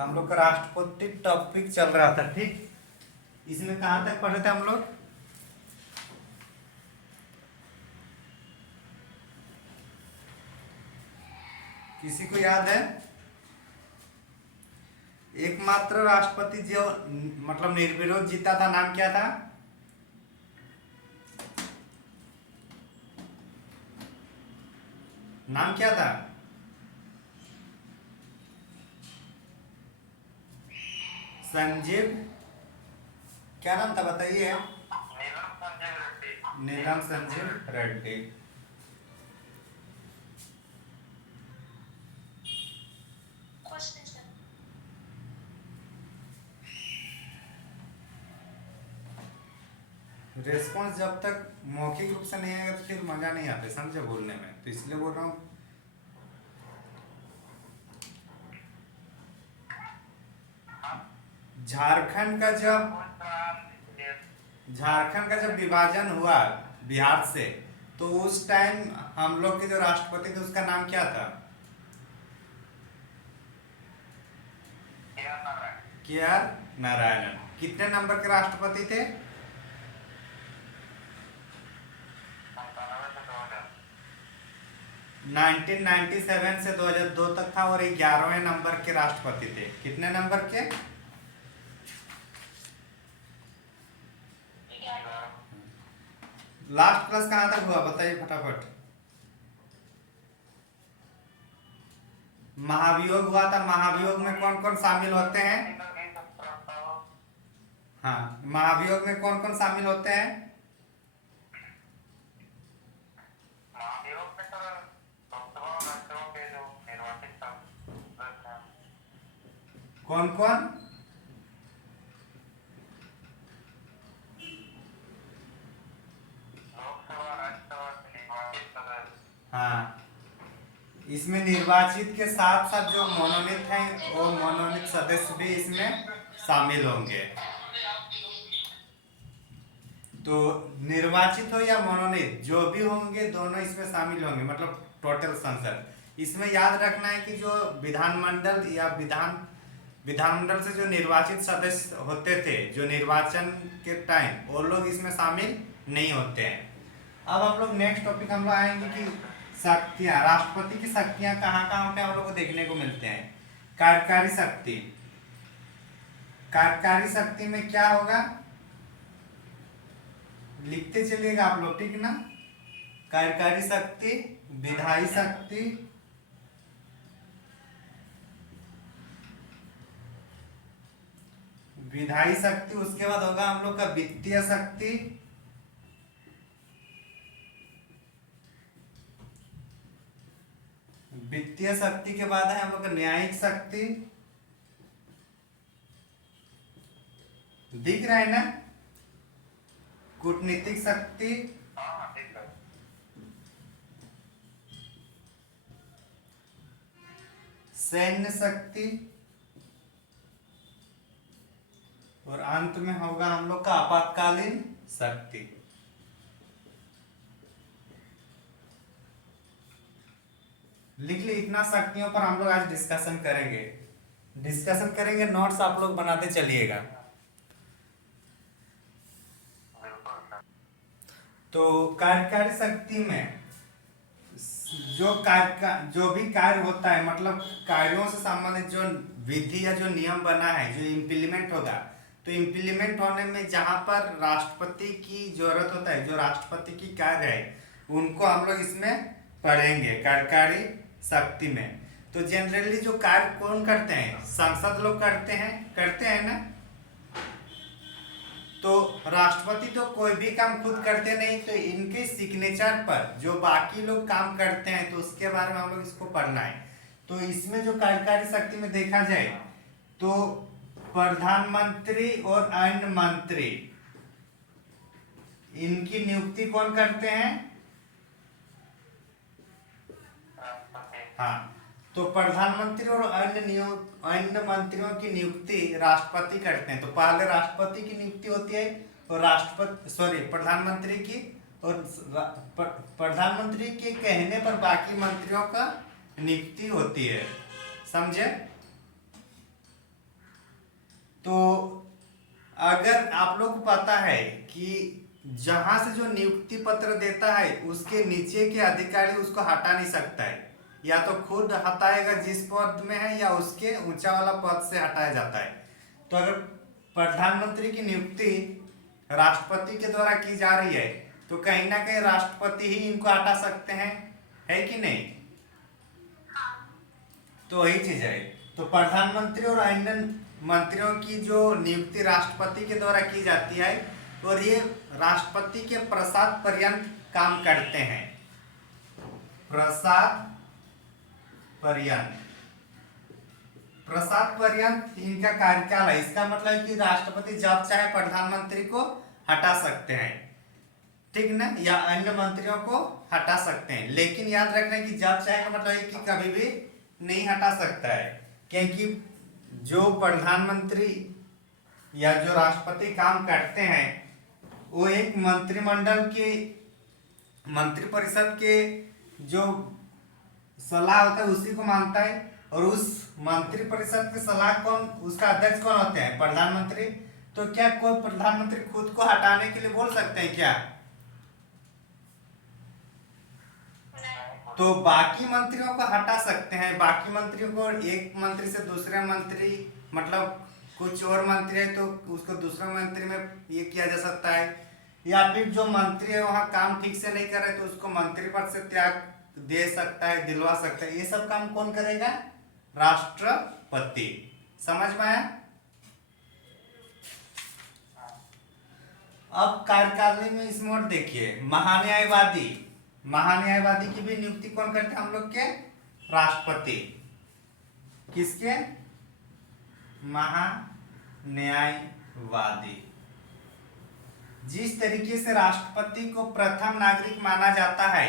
तो हम लोग का राष्ट्रपति टॉपिक चल रहा था, ठीक। इसमें कहाँ तक पढ़े थे हम लोग? किसी को याद है? एकमात्र राष्ट्रपति जो मतलब निर्विरोध जीता था, नाम क्या था? नाम क्या था? संजीव, क्या नाम था बताइए? नीलम संजीव रेड्डी। रेस्पॉन्स जब तक मौखिक रूप से नहीं आएगा तो फिर मजा नहीं आता, समझे बोलने में, तो इसलिए बोल रहा हूँ। झारखंड का जब विभाजन हुआ बिहार से, तो उस टाइम हम लोग के जो राष्ट्रपति थे उसका नाम क्या था? के आर नारायणन। कितने नंबर के राष्ट्रपति थे? 1997 से 2002 तक था और 11वें नंबर के राष्ट्रपति थे। कितने नंबर के? लास्ट क्लास कहाँ तक हुआ बताइए फटाफट। महाभियोग हुआ था। महाभियोग में कौन कौन शामिल होते हैं? हाँ, महाभियोग में कौन कौन शामिल होते हैं? कौन कौन? हाँ, इसमें निर्वाचित के साथ साथ जो मनोनीत हैं वो मनोनीत सदस्य भी इसमें शामिल होंगे। तो निर्वाचित हो या मनोनीत जो भी होंगे दोनों इसमें शामिल होंगे, मतलब टोटल संसद। इसमें याद रखना है कि जो विधानमंडल या विधानमंडल से जो निर्वाचित सदस्य होते थे जो निर्वाचन के टाइम, वो लोग इसमें शामिल नहीं होते हैं। अब हम लोग नेक्स्ट टॉपिक हम लोग आएंगे कि शक्तियां, राष्ट्रपति की शक्तियां कहाँ कहाँ पे हम लोग को देखने को मिलते हैं। कार्यकारी शक्ति, कार्यकारी शक्ति में क्या होगा लिखते चलिएगा आप लोग, ठीक ना। कार्यकारी शक्ति, विधायी शक्ति, विधायी शक्ति, उसके बाद होगा हम लोग का वित्तीय शक्ति, वित्तीय शक्ति के बाद है हम लोग का न्यायिक शक्ति। दिख रहा है ना? कूटनीतिक शक्ति, सैन्य शक्ति, और अंत में होगा हम लोग का आपातकालीन शक्ति। लिख ली, इतना शक्तियों पर हम लोग आज डिस्कशन करेंगे। नोट्स आप लोग बनाते चलिएगा। तो कार्यकारी शक्ति में जो भी कार्य होता है, मतलब कार्यों से संबंधित जो विधि या जो नियम बना है जो इम्प्लीमेंट होगा, तो इम्प्लीमेंट होने में जहां पर राष्ट्रपति की जरूरत होता है, जो राष्ट्रपति की कार्य है, उनको हम लोग इसमें पढ़ेंगे कार्यकारी शक्ति में। तो जनरली जो कार्य कौन करते हैं? संसद लोग करते हैं ना। तो राष्ट्रपति तो कोई भी काम खुद करते नहीं, तो इनके सिग्नेचर पर जो बाकी लोग काम करते हैं, तो उसके बारे में हम लोग इसको पढ़ना है। तो इसमें जो कार्यकारी शक्ति में देखा जाए तो प्रधानमंत्री और अन्य मंत्री, इनकी नियुक्ति कौन करते हैं? हाँ, तो प्रधानमंत्री और अन्य मंत्रियों की नियुक्ति राष्ट्रपति करते हैं। तो पहले राष्ट्रपति की नियुक्ति होती है और प्रधानमंत्री की, और प्रधानमंत्री के कहने पर बाकी मंत्रियों का नियुक्ति होती है, समझे। तो अगर आप लोग को पता है कि जहां से जो नियुक्ति पत्र देता है उसके नीचे के अधिकारी उसको हटा नहीं सकता है, या तो खुद हटाएगा जिस पद में है, या उसके ऊंचा वाला पद से हटाया जाता है। तो अगर प्रधानमंत्री की नियुक्ति राष्ट्रपति के द्वारा की जा रही है तो कहीं ना कहीं राष्ट्रपति ही इनको हटा सकते हैं, है कि नहीं? तो वही चीज है। तो प्रधानमंत्री और अन्य मंत्रियों की जो नियुक्ति राष्ट्रपति के द्वारा की जाती है और ये राष्ट्रपति के प्रसाद पर्यंत काम करते हैं। प्रसाद पर्यंत, प्रसाद पर्यंत इनका कार्यकाल है। इसका मतलब है कि राष्ट्रपति जब चाहे प्रधानमंत्री को हटा सकते हैं, ठीक ना, या अन्य मंत्रियों को हटा सकते हैं। लेकिन याद रखना है कि जब चाहे का मतलब है कि कभी भी नहीं हटा सकता है, क्योंकि जो प्रधानमंत्री या जो राष्ट्रपति काम करते हैं वो एक मंत्रिमंडल के, मंत्रिपरिषद के जो सलाह होता है उसी को मानता है। और उस मंत्रिपरिषद की सलाह कौन, उसका अध्यक्ष कौन होते हैं? प्रधानमंत्री। तो क्या कोई प्रधानमंत्री खुद को हटाने के लिए बोल सकते हैं क्या? तो बाकी मंत्रियों को हटा सकते हैं। बाकी मंत्रियों को, एक मंत्री से दूसरे मंत्री, मतलब कुछ और मंत्री है तो उसको दूसरे मंत्री में ये किया जा सकता है, या फिर जो मंत्री है वहां काम ठीक से नहीं कर रहे तो उसको मंत्री पद से त्याग दे सकता है, दिलवा सकता है। ये सब काम कौन करेगा? राष्ट्रपति। समझ में आया? अब कार्यकारिणी में इसमें और देखिए, महान्यायवादी, महान्यायवादी की भी नियुक्ति कौन करते हैं? हम लोग के राष्ट्रपति। किसके? महान्यायवादी। जिस तरीके से राष्ट्रपति को प्रथम नागरिक माना जाता है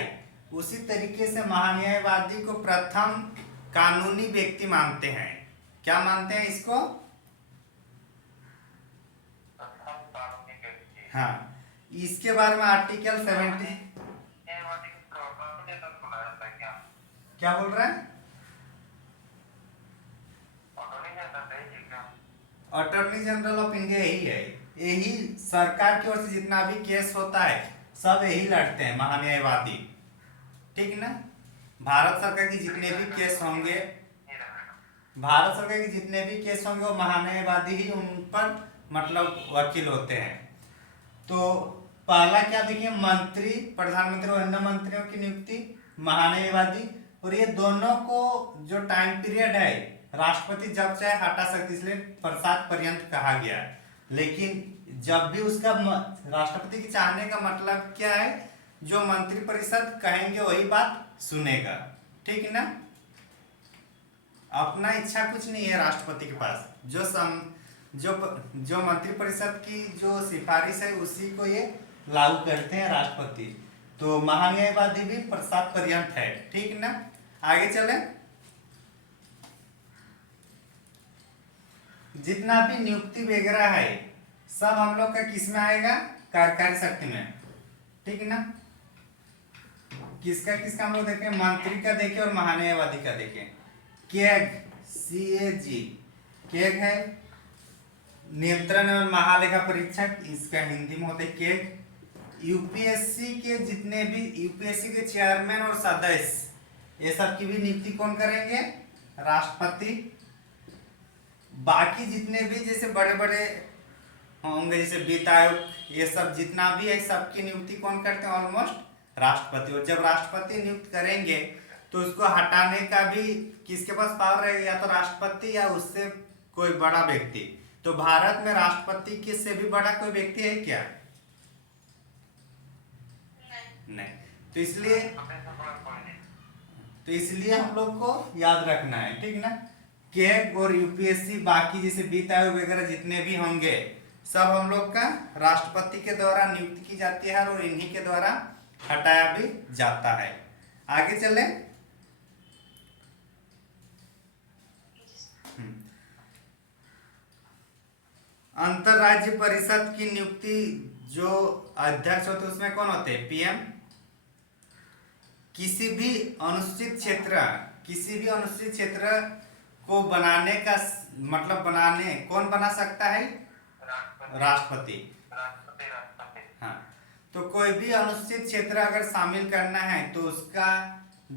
उसी तरीके से महान्यायवादी को प्रथम कानूनी व्यक्ति मानते हैं। क्या मानते हैं इसको? हाँ, इसके बारे में आर्टिकल 70 क्या बोल रहा है? अटॉर्नी जनरल ऑफ इंडिया यही है। यही सरकार की ओर से जितना भी केस होता है सब यही लड़ते हैं, महान्यायवादी, ठीक ना। भारत सरकार की जितने भी केस होंगे, भारत सरकार के जितने भी केस होंगे वो महान्यायवादी ही उन पर मतलब वकील होते हैं। तो पहला क्या देखिए, मंत्री, प्रधानमंत्री और अन्य मंत्रियों की नियुक्ति महान्यायवादी। और ये दोनों को जो टाइम पीरियड है राष्ट्रपति जब चाहे हटा सकते, इसलिए प्रसाद पर्यंत कहा गया। लेकिन जब भी उसका राष्ट्रपति के चाहने का मतलब क्या है, जो मंत्रिपरिषद कहेंगे वही बात सुनेगा, ठीक ना। अपना इच्छा कुछ नहीं है राष्ट्रपति के पास। जो मंत्रिपरिषद की जो सिफारिश है उसी को ये लागू करते हैं राष्ट्रपति। तो महान्यायवादी भी प्रसाद पर्यंत है, ठीक ना। आगे चले, जितना भी नियुक्ति वगैरह है सब हम लोग का किस में आएगा? कार्यकारी शक्ति में, ठीक ना। किसका किसका हम लोग देखें, मंत्री का देखें और महान्यायवादी का देखें। कैग, CAG, कैग है नियंत्रण एवं महालेखा परीक्षक, इसका हिंदी में होते कैग। यूपीएससी के जितने भी, यूपीएससी के चेयरमैन और सदस्य, ये सब की भी नियुक्ति कौन करेंगे? राष्ट्रपति। बाकी जितने भी जैसे बड़े बड़े होंगे जैसे वित्त आयोग, ये सब जितना भी है सबकी नियुक्ति कौन करते हैं? ऑलमोस्ट राष्ट्रपति। और जब राष्ट्रपति नियुक्त करेंगे तो उसको हटाने का भी किसके पास पावर रहेगा? या तो राष्ट्रपति या उससे कोई बड़ा व्यक्ति। तो भारत में राष्ट्रपति के से भी बड़ा कोई व्यक्ति है क्या? नहीं। तो इसलिए हम लोग को याद रखना है, ठीक ना। कैग और यूपीएससी, बाकी जैसे वित्त आयोग वगैरह जितने भी होंगे सब हम लोग का राष्ट्रपति के द्वारा नियुक्त की जाती है और इन्हीं के द्वारा हटाया भी जाता है। आगे चले, अंतरराज्य परिषद की नियुक्ति जो अध्यक्ष होते हैं उसमें कौन होते हैं? PM। किसी भी अनुसूचित क्षेत्र को बनाने का मतलब बनाने कौन बना सकता है? राष्ट्रपति। हाँ, तो कोई भी अनुसूचित क्षेत्र अगर शामिल करना है तो उसका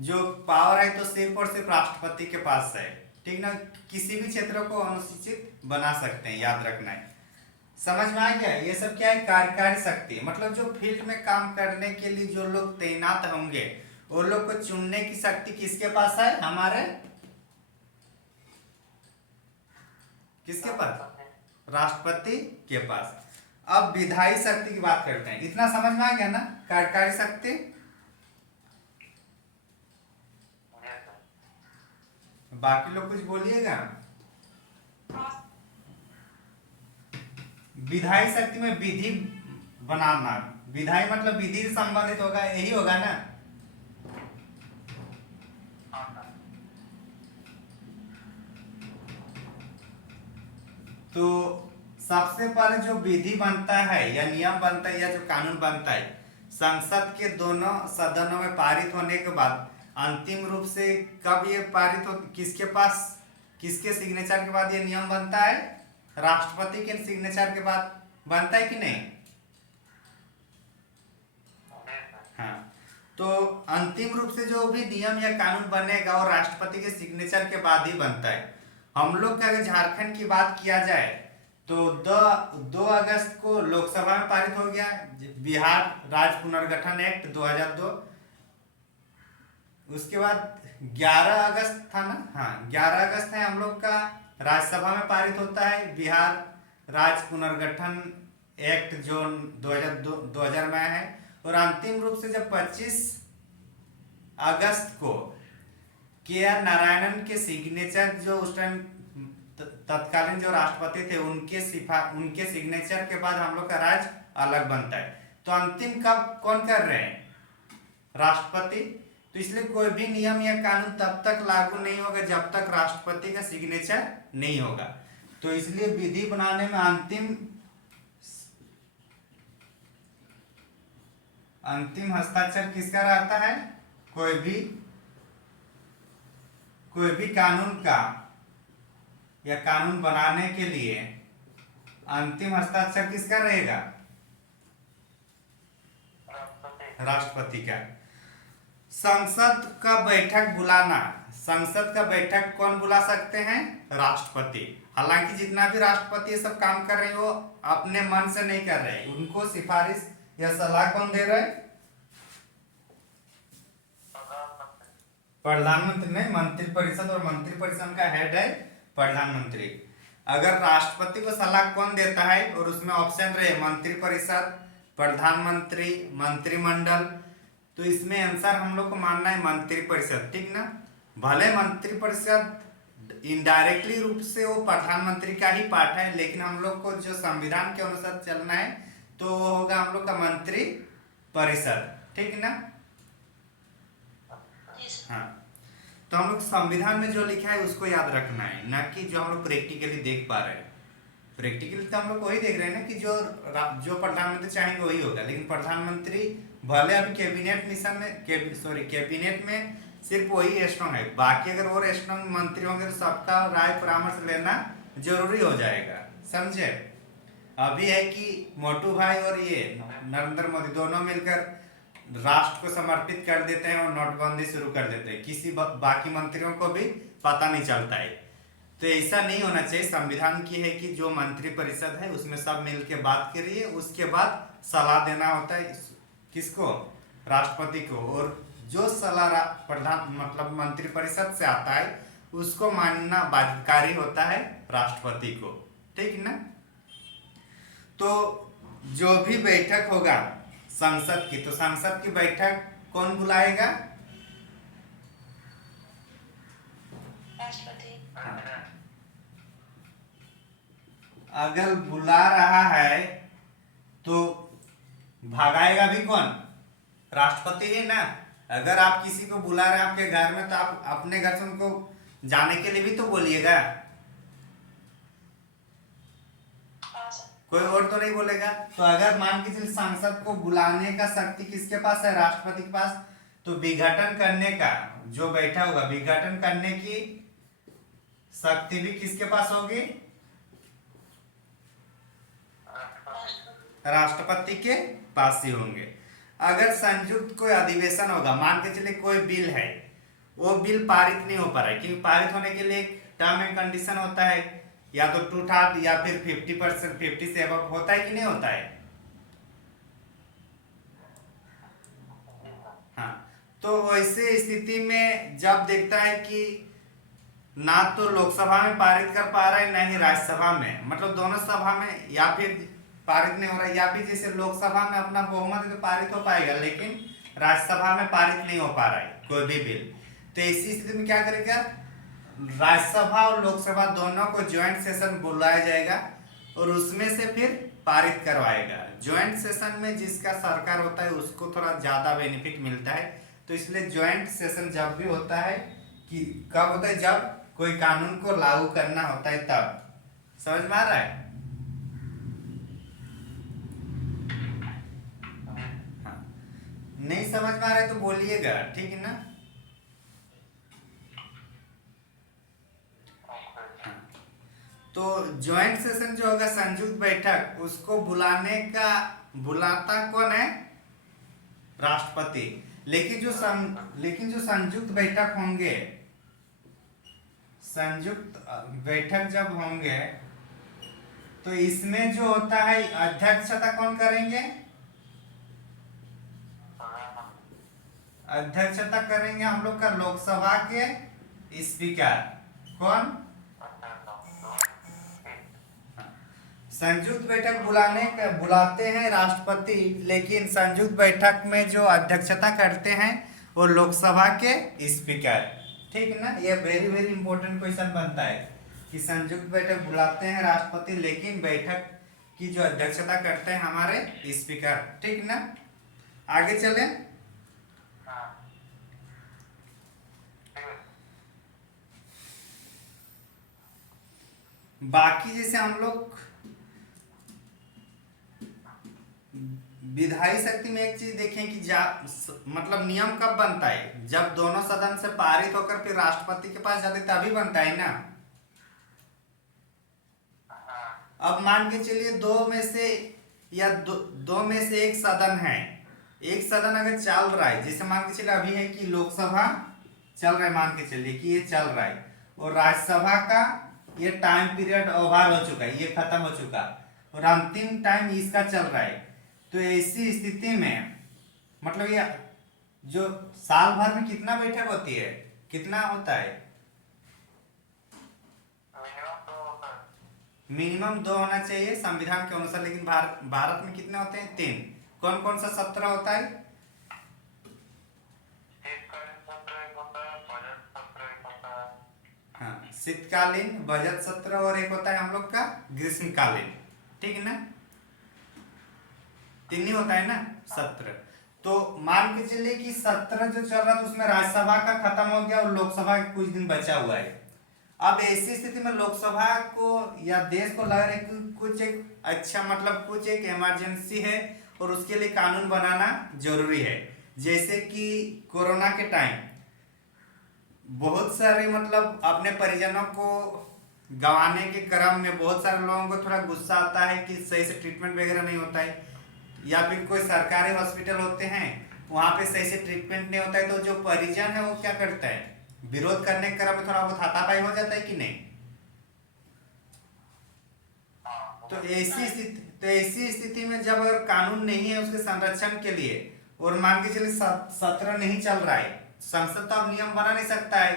जो पावर है तो सिर्फ और सिर्फ राष्ट्रपति के पास है, ठीक ना। किसी भी क्षेत्र को अनुसूचित बना सकते हैं, याद रखना है। समझ में आ गया? ये सब क्या है? कार्यकारी शक्ति, मतलब जो फील्ड में काम करने के लिए जो लोग तैनात होंगे वो लोग को चुनने की शक्ति किसके पास है? हमारे किसके पास? राष्ट्रपति के पास। अब विधायी शक्ति की बात करते हैं। इतना समझ में आ गया ना, कार्यकारी शक्ति। बाकी लोग कुछ बोलिएगा। विधायी शक्ति में विधि बनाना, विधायी मतलब विधि से संबंधित होगा, यही होगा ना। तो सबसे पहले जो विधि बनता है या नियम बनता है या जो कानून बनता है, संसद के दोनों सदनों में पारित होने के बाद अंतिम रूप से कब ये पारित हो, किसके पास, किसके सिग्नेचर के बाद ये नियम बनता है? राष्ट्रपति के सिग्नेचर के बाद बनता है कि नहीं? हाँ, तो अंतिम रूप से जो भी नियम या कानून बनेगा वो राष्ट्रपति के सिग्नेचर के बाद ही बनता है। हम लोग का अगर झारखंड की बात किया जाए तो 2 अगस्त को लोकसभा में पारित हो गया बिहार राज्य पुनर्गठन एक्ट 2002। उसके बाद 11 अगस्त था ना, हाँ 11 अगस्त है हम लोग का राज्यसभा में पारित होता है बिहार राज्य पुनर्गठन एक्ट जो 2000 में है। और अंतिम रूप से जब 25 अगस्त को के आर नारायणन के सिग्नेचर, जो उस टाइम तत्कालीन जो राष्ट्रपति थे उनके सिग्नेचर के बाद हम लोग का राज्य अलग बनता है। तो अंतिम कब कौन कर रहे हैं? राष्ट्रपति। तो इसलिए कोई भी नियम या कानून तब तक लागू नहीं होगा जब तक राष्ट्रपति का सिग्नेचर नहीं होगा। तो इसलिए विधि बनाने में अंतिम हस्ताक्षर किसका रहता है? कोई भी कानून का या कानून बनाने के लिए अंतिम हस्ताक्षर किसका रहेगा? राष्ट्रपति का। संसद का बैठक बुलाना, संसद का बैठक कौन बुला सकते हैं? राष्ट्रपति। हालांकि जितना भी राष्ट्रपति ये सब काम कर रहे हैं वो अपने मन से नहीं कर रहे, उनको सिफारिश या सलाह कौन दे रहा है? प्रधानमंत्री नहीं, मंत्रिपरिषद, और मंत्रिपरिषद का हेड है प्रधानमंत्री। अगर राष्ट्रपति को सलाह कौन देता है और उसमें ऑप्शन रहे मंत्रिपरिषद, प्रधानमंत्री, मंत्रिमंडल, तो इसमें आंसर हम लोग को मानना है मंत्रिपरिषद, ठीक ना। भले मंत्रिपरिषद इनडायरेक्टली रूप से वो प्रधानमंत्री का ही पार्ट है, लेकिन हम लोग को जो संविधान के अनुसार चलना है तो वो होगा हम लोग का मंत्री परिषद, ठीक ना। हाँ, तो हम लोग संविधान में जो लिखा है उसको याद रखना है, ना कि जो हम लोग प्रैक्टिकली देख पा रहे हैं। प्रैक्टिकली तो हम लोग वही देख रहे हैं ना कि जो प्रधानमंत्री चाहेंगे वही होगा, लेकिन प्रधानमंत्री भले अभी कैबिनेट मिशन में कैबिनेट में सिर्फ वही स्ट्रॉन्ग है, बाकी अगर और स्ट्रॉन्ग मंत्री होंगे तो सबका राय परामर्श लेना जरूरी हो जाएगा, समझे। अभी है कि मोटू भाई और ये नरेंद्र मोदी दोनों मिलकर राष्ट्र को समर्पित कर देते हैं और नोटबंदी शुरू कर देते हैं, किसी बाकी मंत्रियों को भी पता नहीं चलता है। तो ऐसा नहीं होना चाहिए। संविधान की है कि जो मंत्रिपरिषद है उसमें सब मिलकर बात करिए, उसके बाद सलाह देना होता है किसको? राष्ट्रपति को। और जो सलाह प्रधान मतलब मंत्रिपरिषद से आता है उसको मानना बाध्यकारी होता है राष्ट्रपति को, ठीक ना। तो जो भी बैठक होगा संसद की, तो संसद की बैठक कौन बुलाएगा? राष्ट्रपति। अगर बुला रहा है तो भगाएगा भी कौन? राष्ट्रपति ही ना। अगर आप किसी को बुला रहे हैं आपके घर में तो आप अपने घर से उनको जाने के लिए भी तो बोलिएगा, कोई और तो नहीं बोलेगा। तो अगर मान के चलिए सांसद को बुलाने का शक्ति किसके पास है? राष्ट्रपति के पास। तो विघटन करने का जो बैठा होगा, विघटन करने की शक्ति भी किसके पास होगी? राष्ट्रपति के पास ही होंगे। अगर संयुक्त कोई अधिवेशन होगा, मान के चलिए कोई बिल है, वो बिल पारित नहीं हो पा रहा है, क्योंकि पारित होने के लिए एक टर्म एंड कंडीशन होता है, या तो 2/3 या फिर 50%, 50 से अबव होता है कि नहीं होता है? हाँ, तो वैसे स्थिति में जब देखता है कि ना तो लोकसभा में पारित कर पा रहा है, ना ही राज्यसभा में, मतलब दोनों सभा में या फिर पारित नहीं हो रहा है, या फिर जैसे लोकसभा में अपना बहुमत है तो पारित हो पाएगा, लेकिन राज्यसभा में पारित नहीं हो पा रहा है कोई भी बिल, तो ऐसी स्थिति में क्या करेगा? राज्यसभा और लोकसभा दोनों को ज्वाइंट सेशन बुलाया जाएगा और उसमें से फिर पारित करवाएगा। ज्वाइंट सेशन में जिसका सरकार होता है उसको थोड़ा ज्यादा बेनिफिट मिलता है, तो इसलिए ज्वाइंट सेशन जब भी होता है, कि कब होता है? जब कोई कानून को लागू करना होता है तब। समझ में आ रहा है? हाँ, नहीं समझ में आ रहा है तो बोलिएगा, ठीक है ना? तो ज्वाइंट सेशन जो होगा, संयुक्त बैठक, उसको बुलाता कौन है? राष्ट्रपति। लेकिन जो संयुक्त बैठक होंगे, संयुक्त बैठक जब होंगे तो इसमें जो होता है अध्यक्षता कौन करेंगे? अध्यक्षता करेंगे हम लोग का लोकसभा के स्पीकर। कौन? संयुक्त बैठक बुलाते हैं राष्ट्रपति, लेकिन संयुक्त बैठक में जो अध्यक्षता करते हैं वो लोकसभा के स्पीकर। ठीक है ना? ये वेरी वेरी इंपॉर्टेंट क्वेश्चन बनता है कि संयुक्त बैठक बुलाते हैं राष्ट्रपति, लेकिन बैठक की जो अध्यक्षता करते हैं हमारे स्पीकर। ठीक है ना? आगे चले। बाकी जैसे हम लोग विधायी शक्ति में एक चीज देखें कि मतलब नियम कब बनता है? जब दोनों सदन से पारित होकर फिर राष्ट्रपति के पास जाते तभी बनता है ना। अब मान के चलिए दो में से एक सदन है, एक सदन अगर चल रहा है, जैसे मान के चलिए अभी है कि लोकसभा चल रहा है, मान के चलिए कि ये चल रहा है, और राज्यसभा का ये टाइम पीरियड ओवर हो चुका है, ये खत्म हो चुका, और अंतिम टाइम इसका चल रहा है, तो ऐसी स्थिति में मतलब ये जो साल भर में कितना बैठक होती है, कितना होता है? मिनिमम 2 होना चाहिए संविधान के अनुसार, लेकिन भारत में कितने होते हैं? 3। कौन कौन सा सत्र होता है? हाँ, शीतकालीन, बजट सत्र, और एक होता है हम लोग का ग्रीष्मकालीन। ठीक है ना? 3 ही होता है ना सत्र। तो मान के चलिए कि सत्र जो चल रहा था उसमें राज्यसभा का खत्म हो गया और लोकसभा का कुछ दिन बचा हुआ है। अब ऐसी स्थिति में लोकसभा को या देश को लग रहा है कि कुछ एक अच्छा मतलब कुछ एक इमरजेंसी है और उसके लिए कानून बनाना जरूरी है। जैसे कि कोरोना के टाइम बहुत सारे मतलब अपने परिजनों को गंवाने के क्रम में बहुत सारे लोगों को थोड़ा गुस्सा आता है कि सही से ट्रीटमेंट वगैरह नहीं होता है, या फिर कोई सरकारी हॉस्पिटल होते हैं वहां पे सही से ट्रीटमेंट नहीं होता है, तो जो परिजन है वो क्या करता है? विरोध करने के क्रम में थोड़ा बहुत हाथापाई हो जाता है कि नहीं? तो ऐसी स्थिति में जब अगर कानून नहीं है उसके संरक्षण के लिए, और मान के चलिए सत्र नहीं चल रहा है, संसद तो अब नियम बना नहीं सकता है,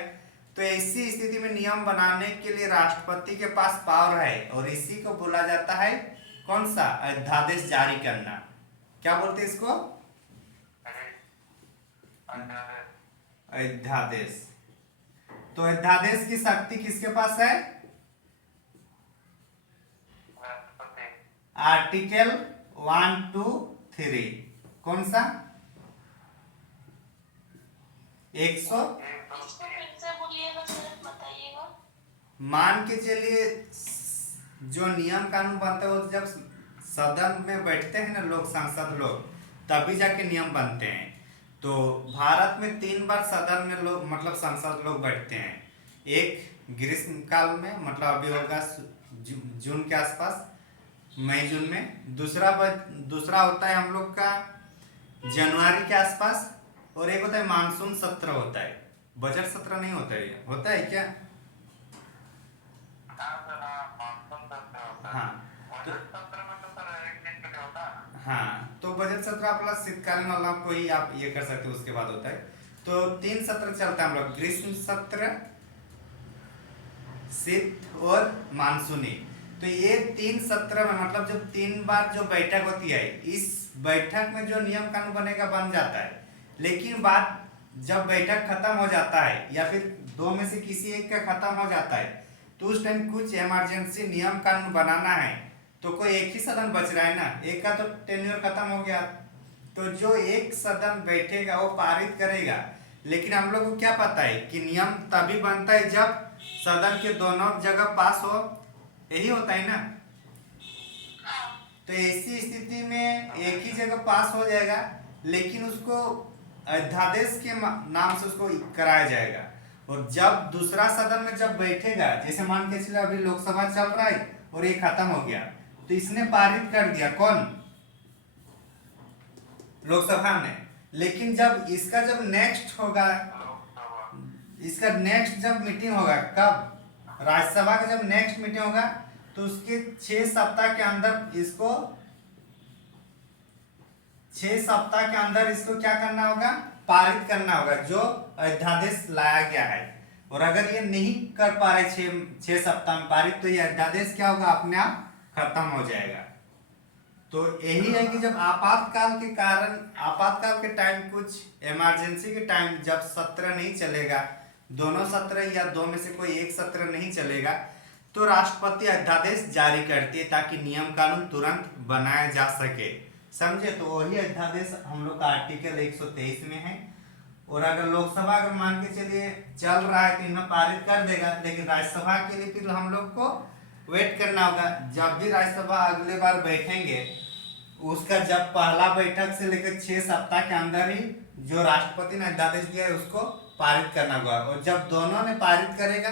तो ऐसी स्थिति में नियम बनाने के लिए राष्ट्रपति के पास पावर है, और इसी को बोला जाता है कौन सा? अध्यादेश जारी करना। क्या बोलते हैं इसको? अध्यादेश। तो अध्यादेश की शक्ति किसके पास है? आर्टिकल 1, 2, 3। कौन सा? 100। मान के चलिए जो नियम कानून बनते हैं वो जब सदन में बैठते हैं ना लोग, सांसद लोग, तभी जाके नियम बनते हैं। तो भारत में 3 बार सदन में लोग मतलब सांसद लोग बैठते हैं। एक ग्रीष्म काल में, मतलब अभी होगा जून के आसपास, मई जून में। दूसरा होता है हम लोग का जनवरी के आसपास, और एक होता है मानसून सत्र होता है। बजट सत्र नहीं होता है, होता है क्या? हाँ तो हाँ, तो बजट सत्र आपका शीतकालीन वाला कोई आप ये कर सकते हो, उसके बाद होता है। तो 3 सत्र चलता है हम लोग, ग्रीष्म सत्र, शीत और मानसूनी। तो ये 3 सत्र में मतलब जब 3 बार जो बैठक होती है, इस बैठक में जो नियम कानून बनेगा बन जाता है। लेकिन बात जब बैठक खत्म हो जाता है या फिर 2 में से किसी एक का खत्म हो जाता है, तो उस टाइम कुछ इमरजेंसी नियम कानून बनाना है। तो कोई एक ही सदन बच रहा है ना, एक का तो टेन्योर खत्म हो गया, तो जो एक सदन बैठेगा वो पारित करेगा। लेकिन हम लोग को क्या पता है कि नियम तभी बनता है जब सदन के दोनों जगह पास हो, यही होता है ना। तो ऐसी स्थिति में एक ही जगह पास हो जाएगा, लेकिन उसको अध्यादेश के नाम से उसको कराया जाएगा। और जब दूसरा सदन में जब बैठेगा, जैसे मान के चलिए अभी लोकसभा चल रहा है और ये खत्म हो गया, तो इसने पारित कर दिया, कौन? लोकसभा ने। लेकिन जब इसका जब नेक्स्ट होगा, इसका नेक्स्ट जब मीटिंग होगा, कब? राज्यसभा का जब नेक्स्ट मीटिंग होगा, तो उसके 6 सप्ताह के अंदर इसको 6 सप्ताह के अंदर इसको क्या करना होगा? पारित करना होगा, जो अध्यादेश लाया गया है। और अगर ये नहीं कर पा रहे 6 सप्ताह में पारित, तो ये अध्यादेश क्या होगा? अपने आप खत्म हो जाएगा। तो यही है कि जब आपातकाल के कारण, आपातकाल के टाइम, कुछ इमरजेंसी के टाइम जब सत्र नहीं चलेगा, दोनों सत्र या 2 में से कोई एक सत्र नहीं चलेगा, तो राष्ट्रपति अध्यादेश जारी करती है ताकि नियम कानून तुरंत बनाया जा सके। समझे? तो वही अध्यादेश हम लोग का आर्टिकल 123 में है। और अगर लोकसभा अगर मान के चलिए चल रहा है तो इनमें पारित कर देगा, लेकिन राज्यसभा के लिए फिर हम लोग को वेट करना होगा। जब भी राज्यसभा अगले बार बैठेंगे, उसका जब पहला बैठक से लेकर 6 सप्ताह के अंदर ही जो राष्ट्रपति ने अध्यादेश दिया है उसको पारित करना होगा। और जब दोनों ने पारित करेगा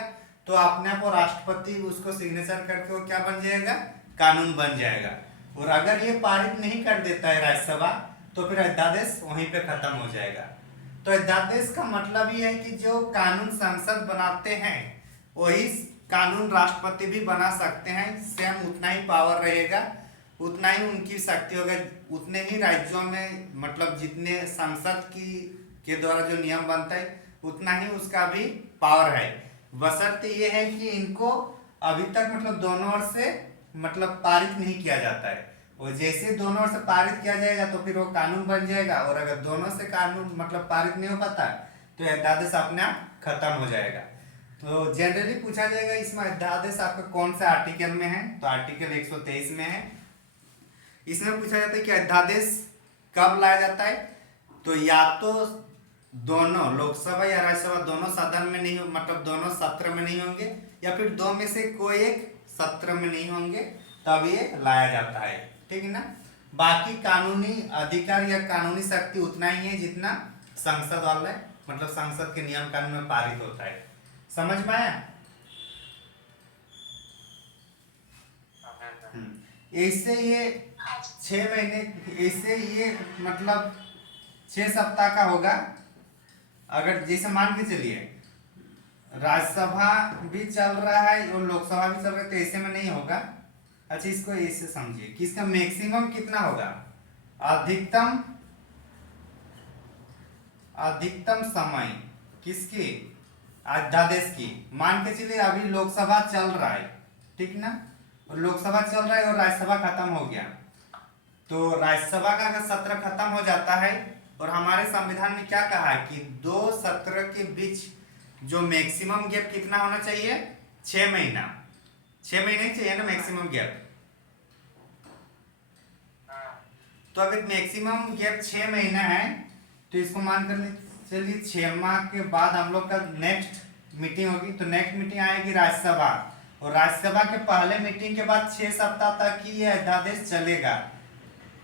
तो अपने आप राष्ट्रपति उसको सिग्नेचर करके वो क्या बन जाएगा? कानून बन जाएगा। और अगर ये पारित नहीं कर देता है राज्यसभा, तो फिर अध्यादेश वहीं पे खत्म हो जाएगा। तो अध्यादेश का मतलब ये है कि जो कानून संसद बनाते हैं वही कानून राष्ट्रपति भी बना सकते हैं। सेम उतना ही पावर रहेगा, उतना ही उनकी शक्ति होगा, उतने ही राज्यों में मतलब जितने संसद की के द्वारा जो नियम बनता है उतना ही उसका भी पावर है। बशर्ते ये है कि इनको अभी तक मतलब दोनों ओर से मतलब पारित नहीं किया जाता है। और जैसे दोनों ओर से पारित किया जाएगा तो फिर वो कानून बन जाएगा। और अगर दोनों से कानून मतलब पारित नहीं हो पाता तो अध्यादेश अपने आप खत्म हो जाएगा। तो जनरली पूछा जाएगा इसमें अध्यादेश आपका कौन से आर्टिकल में है, तो आर्टिकल 123 में है। इसमें पूछा जाता है कि अध्यादेश कब लाया जाता है, तो या तो दोनों लोकसभा या राज्यसभा दोनों सदन में नहीं, मतलब दोनों सत्र में नहीं होंगे, या फिर 2 में से कोई एक सत्र में नहीं होंगे, तब ये लाया जाता है। ठीक है ना? बाकी कानूनी अधिकार या कानूनी शक्ति उतना ही है जितना संसद वाला है, मतलब संसद के नियम कानून में पारित होता है। समझ में आया? ऐसे ये 6 महीने, ऐसे ये मतलब 6 सप्ताह का होगा। अगर जैसे मान के चलिए राज्यसभा भी चल रहा है और लोकसभा भी चल रहा है, तो ऐसे में नहीं होगा। अच्छा, इसको ऐसे समझिए कि इसका मैक्सिमम कितना होगा, अधिकतम समय किसकी? अध्यादेश की। मान के चलिए अभी लोकसभा चल रहा है, ठीक ना, और लोकसभा चल रहा है और राज्यसभा खत्म हो गया, तो राज्यसभा का अगर सत्र खत्म हो जाता है, और हमारे संविधान में क्या कहा है कि 2 सत्र के बीच जो मैक्सिमम गैप कितना होना चाहिए? 6 महीना। 6 महीने चाहिए ना मैक्सिमम गैप। तो अगर मैक्सिमम गैप 6 महीना है तो इसको मान कर चलिए 6 माह के बाद हम लोग का नेक्स्ट मीटिंग होगी, तो नेक्स्ट मीटिंग आएगी राज्यसभा, और राज्यसभा के पहले मीटिंग के बाद 6 सप्ताह तक ही ये अध्यादेश चलेगा।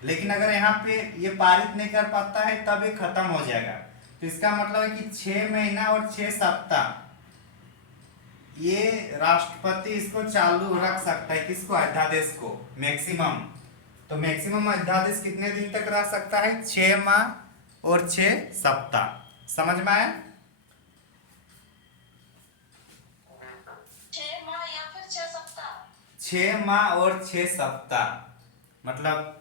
लेकिन अगर यहाँ पे ये पारित नहीं कर पाता है तब ये खत्म हो जाएगा। तो इसका मतलब है कि 6 महीना और 6 सप्ताह ये राष्ट्रपति इसको चालू रख सकता है, किसको, अध्यादेश को, मैक्सिमम। तो मैक्सिमम अध्यादेश कितने दिन तक रह सकता है? 6 माह और 6 सप्ताह। समझ में आया? 6 माह या फिर 6 सप्ताह। 6 माह और 6 सप्ताह मतलब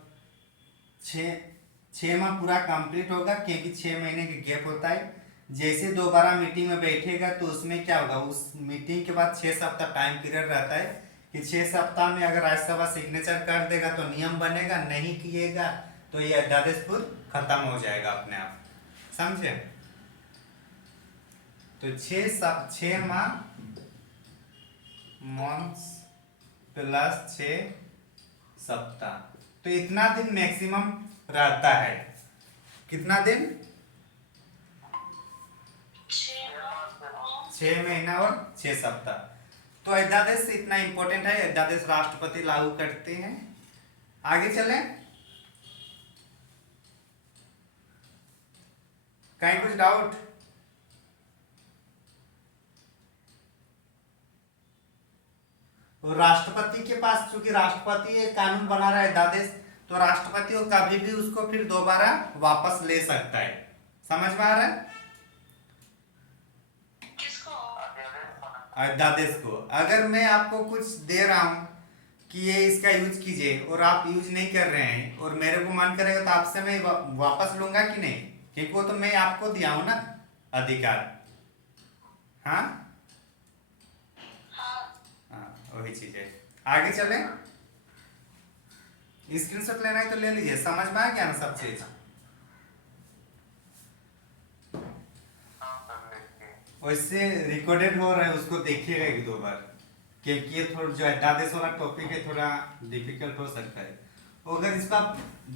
6 माह पूरा कंप्लीट होगा, क्योंकि 6 महीने का गैप होता है। जैसे दोबारा मीटिंग में बैठेगा तो उसमें क्या होगा, उस मीटिंग के बाद 6 सप्ताह टाइम पीरियड रहता है कि 6 सप्ताह में अगर राज्यसभा सिग्नेचर कर देगा तो नियम बनेगा, नहीं किएगा तो ये अध्यादेश फिर खत्म हो जाएगा अपने आप। समझे? तो 6 माह मंथ्स प्लस 6 सप्ताह, तो इतना दिन मैक्सिमम रहता है। कितना दिन? 6 महीना और 6 सप्ताह। तो अध्यादेश इतना इंपॉर्टेंट है, अध्यादेश राष्ट्रपति लागू करते हैं। आगे चले, कहीं कुछ डाउट? और राष्ट्रपति के पास, चूंकि राष्ट्रपति ये कानून बना रहा है अध्यादेश, तो राष्ट्रपति को कभी भी उसको फिर दोबारा वापस ले सकता है। समझ में आ रहा है? किसको? अध्यादेश को। अगर मैं आपको कुछ दे रहा हूं कि ये इसका यूज कीजिए और आप यूज नहीं कर रहे हैं और मेरे को मन करेगा तो आपसे मैं वापस लूंगा कि नहीं? क्योंकि वो तो मैं आपको दिया हूं ना अधिकार। हाँ हाँ, वही चीज है। आगे चले, स्क्रीनशॉट लेना है तो ले लीजिए। समझ में आ गया ना सब चीज? वैसे रिकॉर्डेड हो रहा है, उसको देखिएगा 1-2 बार, क्योंकि ये थोड़ा जो अध्यादेश वाला टॉपिक है थोड़ा डिफिकल्ट हो सकता है। अगर इसका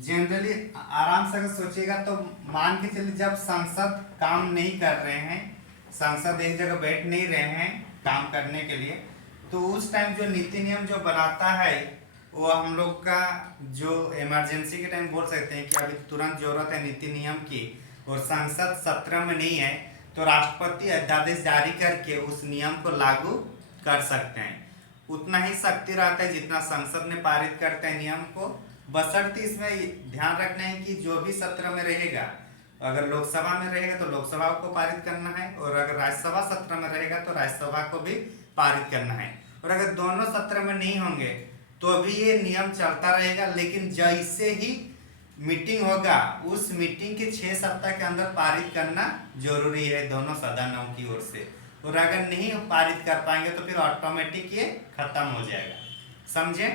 जनरली आराम से अगर सोचिएगा तो मान के चलिए जब संसद काम नहीं कर रहे हैं, संसद एक जगह बैठ नहीं रहे हैं काम करने के लिए, तो उस टाइम जो नीति नियम जो बनाता है वो हम लोग का जो इमरजेंसी के टाइम बोल सकते हैं कि अभी तुरंत जरूरत है नीति नियम की और संसद सत्र में नहीं है, तो राष्ट्रपति अध्यादेश जारी करके उस नियम को लागू कर सकते हैं। उतना ही शक्ति रहता है जितना संसद ने पारित करते हैं नियम को, बशर्ते इसमें ध्यान रखना है कि जो भी सत्र में रहेगा, अगर लोकसभा में रहेगा तो लोकसभा को पारित करना है और अगर राज्यसभा सत्र में रहेगा तो राज्यसभा को भी पारित करना है। और अगर दोनों सत्र में नहीं होंगे तो भी ये नियम चलता रहेगा, लेकिन जैसे ही मीटिंग होगा उस मीटिंग के 6 सप्ताह के अंदर पारित करना जरूरी है दोनों सदनों की ओर से, और अगर नहीं पारित कर पाएंगे तो फिर ऑटोमेटिक ये खत्म हो जाएगा। समझे?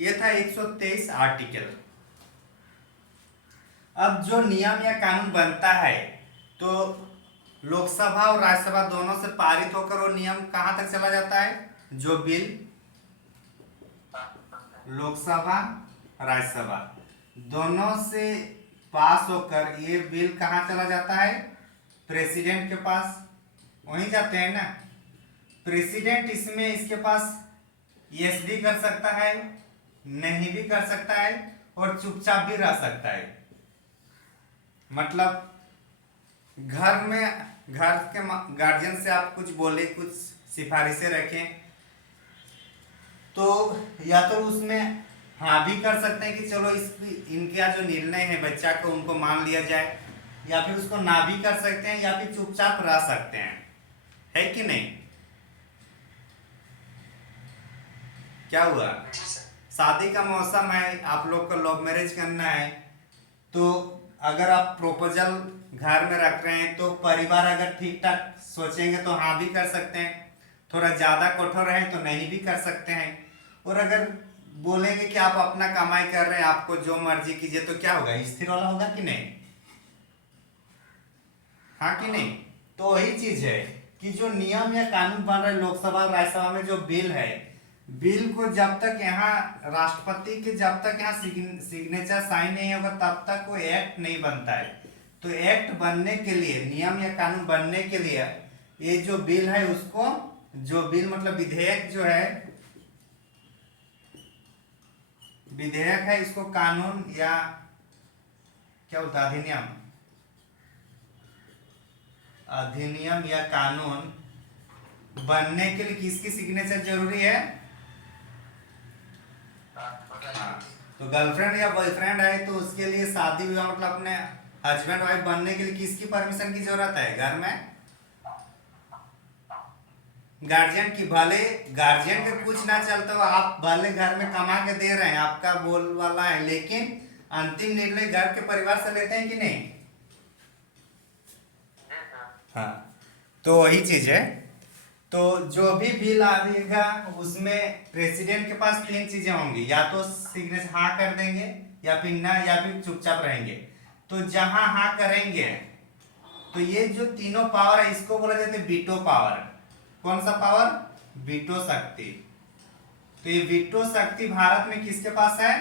ये था 123 आर्टिकल। अब जो नियम या कानून बनता है तो लोकसभा और राज्यसभा दोनों से पारित होकर वो नियम कहां तक चला जाता है? जो बिल लोकसभा राज्यसभा दोनों से पास होकर ये बिल कहां चला जाता है? प्रेसिडेंट के पास। वहीं जाते हैं ना। प्रेसिडेंट इसमें इसके पास यस भी कर सकता है, नहीं भी कर सकता है और चुपचाप भी रह सकता है। मतलब घर के गार्जियन से आप कुछ बोले, कुछ सिफारिशें रखें, तो या तो उसमें हाँ भी कर सकते हैं कि चलो इनका जो निर्णय है बच्चा को उनको मान लिया जाए, या फिर उसको ना भी कर सकते हैं या फिर चुपचाप रह सकते हैं। है कि नहीं? क्या हुआ? शादी का मौसम है, आप लोग को लव मैरिज करना है, तो अगर आप प्रपोजल घर में रख रहे हैं तो परिवार अगर ठीक ठाक सोचेंगे तो हाँ भी कर सकते हैं, थोड़ा ज़्यादा कठोर है तो नहीं भी कर सकते हैं। और अगर बोलेंगे कि आप अपना कमाई कर रहे हैं, आपको जो मर्जी कीजिए, तो क्या होगा? स्थिर वाला होगा कि नहीं? हाँ कि नहीं? तो वही चीज है कि जो नियम या कानून बन रहे लोकसभा और राज्यसभा में, जो बिल है, बिल को जब तक यहाँ राष्ट्रपति के जब तक यहाँ सिग्नेचर साइन नहीं होगा तब तक वो एक्ट नहीं बनता है। तो एक्ट बनने के लिए, नियम या कानून बनने के लिए ये जो बिल है उसको, जो बिल मतलब विधेयक जो है, विधेयक है, इसको कानून या क्या बोलता, अधिनियम, अधिनियम या कानून बनने के लिए किसकी सिग्नेचर जरूरी है? हाँ, तो गर्लफ्रेंड या बॉयफ्रेंड है तो उसके लिए शादी विवाह मतलब अपने हस्बैंड वाइफ बनने के लिए किसकी परमिशन की जरूरत है घर में? गार्जियन की। भले गार्जियन के कुछ ना चलते हो, आप भले घर में कमा के दे रहे हैं, आपका बोल वाला है, लेकिन अंतिम निर्णय घर के परिवार से लेते हैं कि नहीं? हाँ, तो वही चीज है। तो जो भी बिल आएगा उसमें प्रेसिडेंट के पास तीन चीजें होंगी, या तो सिग्नेचर हाँ कर देंगे, या फिर ना, या फिर चुपचाप रहेंगे। तो जहां हाँ करेंगे तो ये जो तीनों पावर है इसको बोला जाता है वीटो पावर। कौन सा पावर? वीटो शक्ति। तो ये वीटो शक्ति भारत में किसके पास है?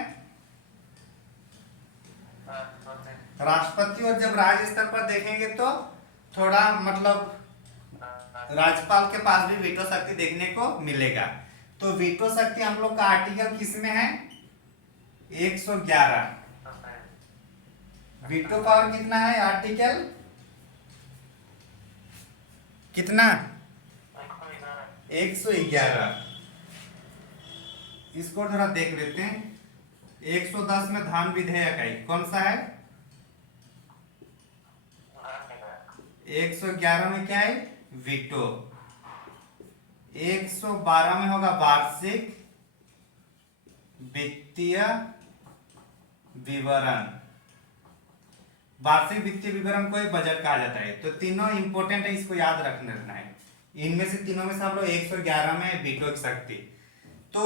राष्ट्रपति। और जब राज्य स्तर पर देखेंगे तो थोड़ा मतलब राज्यपाल के पास भी वीटो शक्ति देखने को मिलेगा। तो वीटो शक्ति हम लोग का आर्टिकल किस में है? 111। वीटो पावर कितना है? आर्टिकल कितना? 111। इसको थोड़ा देख लेते हैं। 110 में धान विधेयक है, कौन सा है? 111 में क्या है? वीटो। 112 में होगा वार्षिक वित्तीय विवरण। वार्षिक वित्तीय विवरण को एक बजट कहा जाता है। तो तीनों इंपॉर्टेंट है, इसको याद रखना है। इनमें से तीनों में से हम लोग 111 में वीटो की शक्ति। तो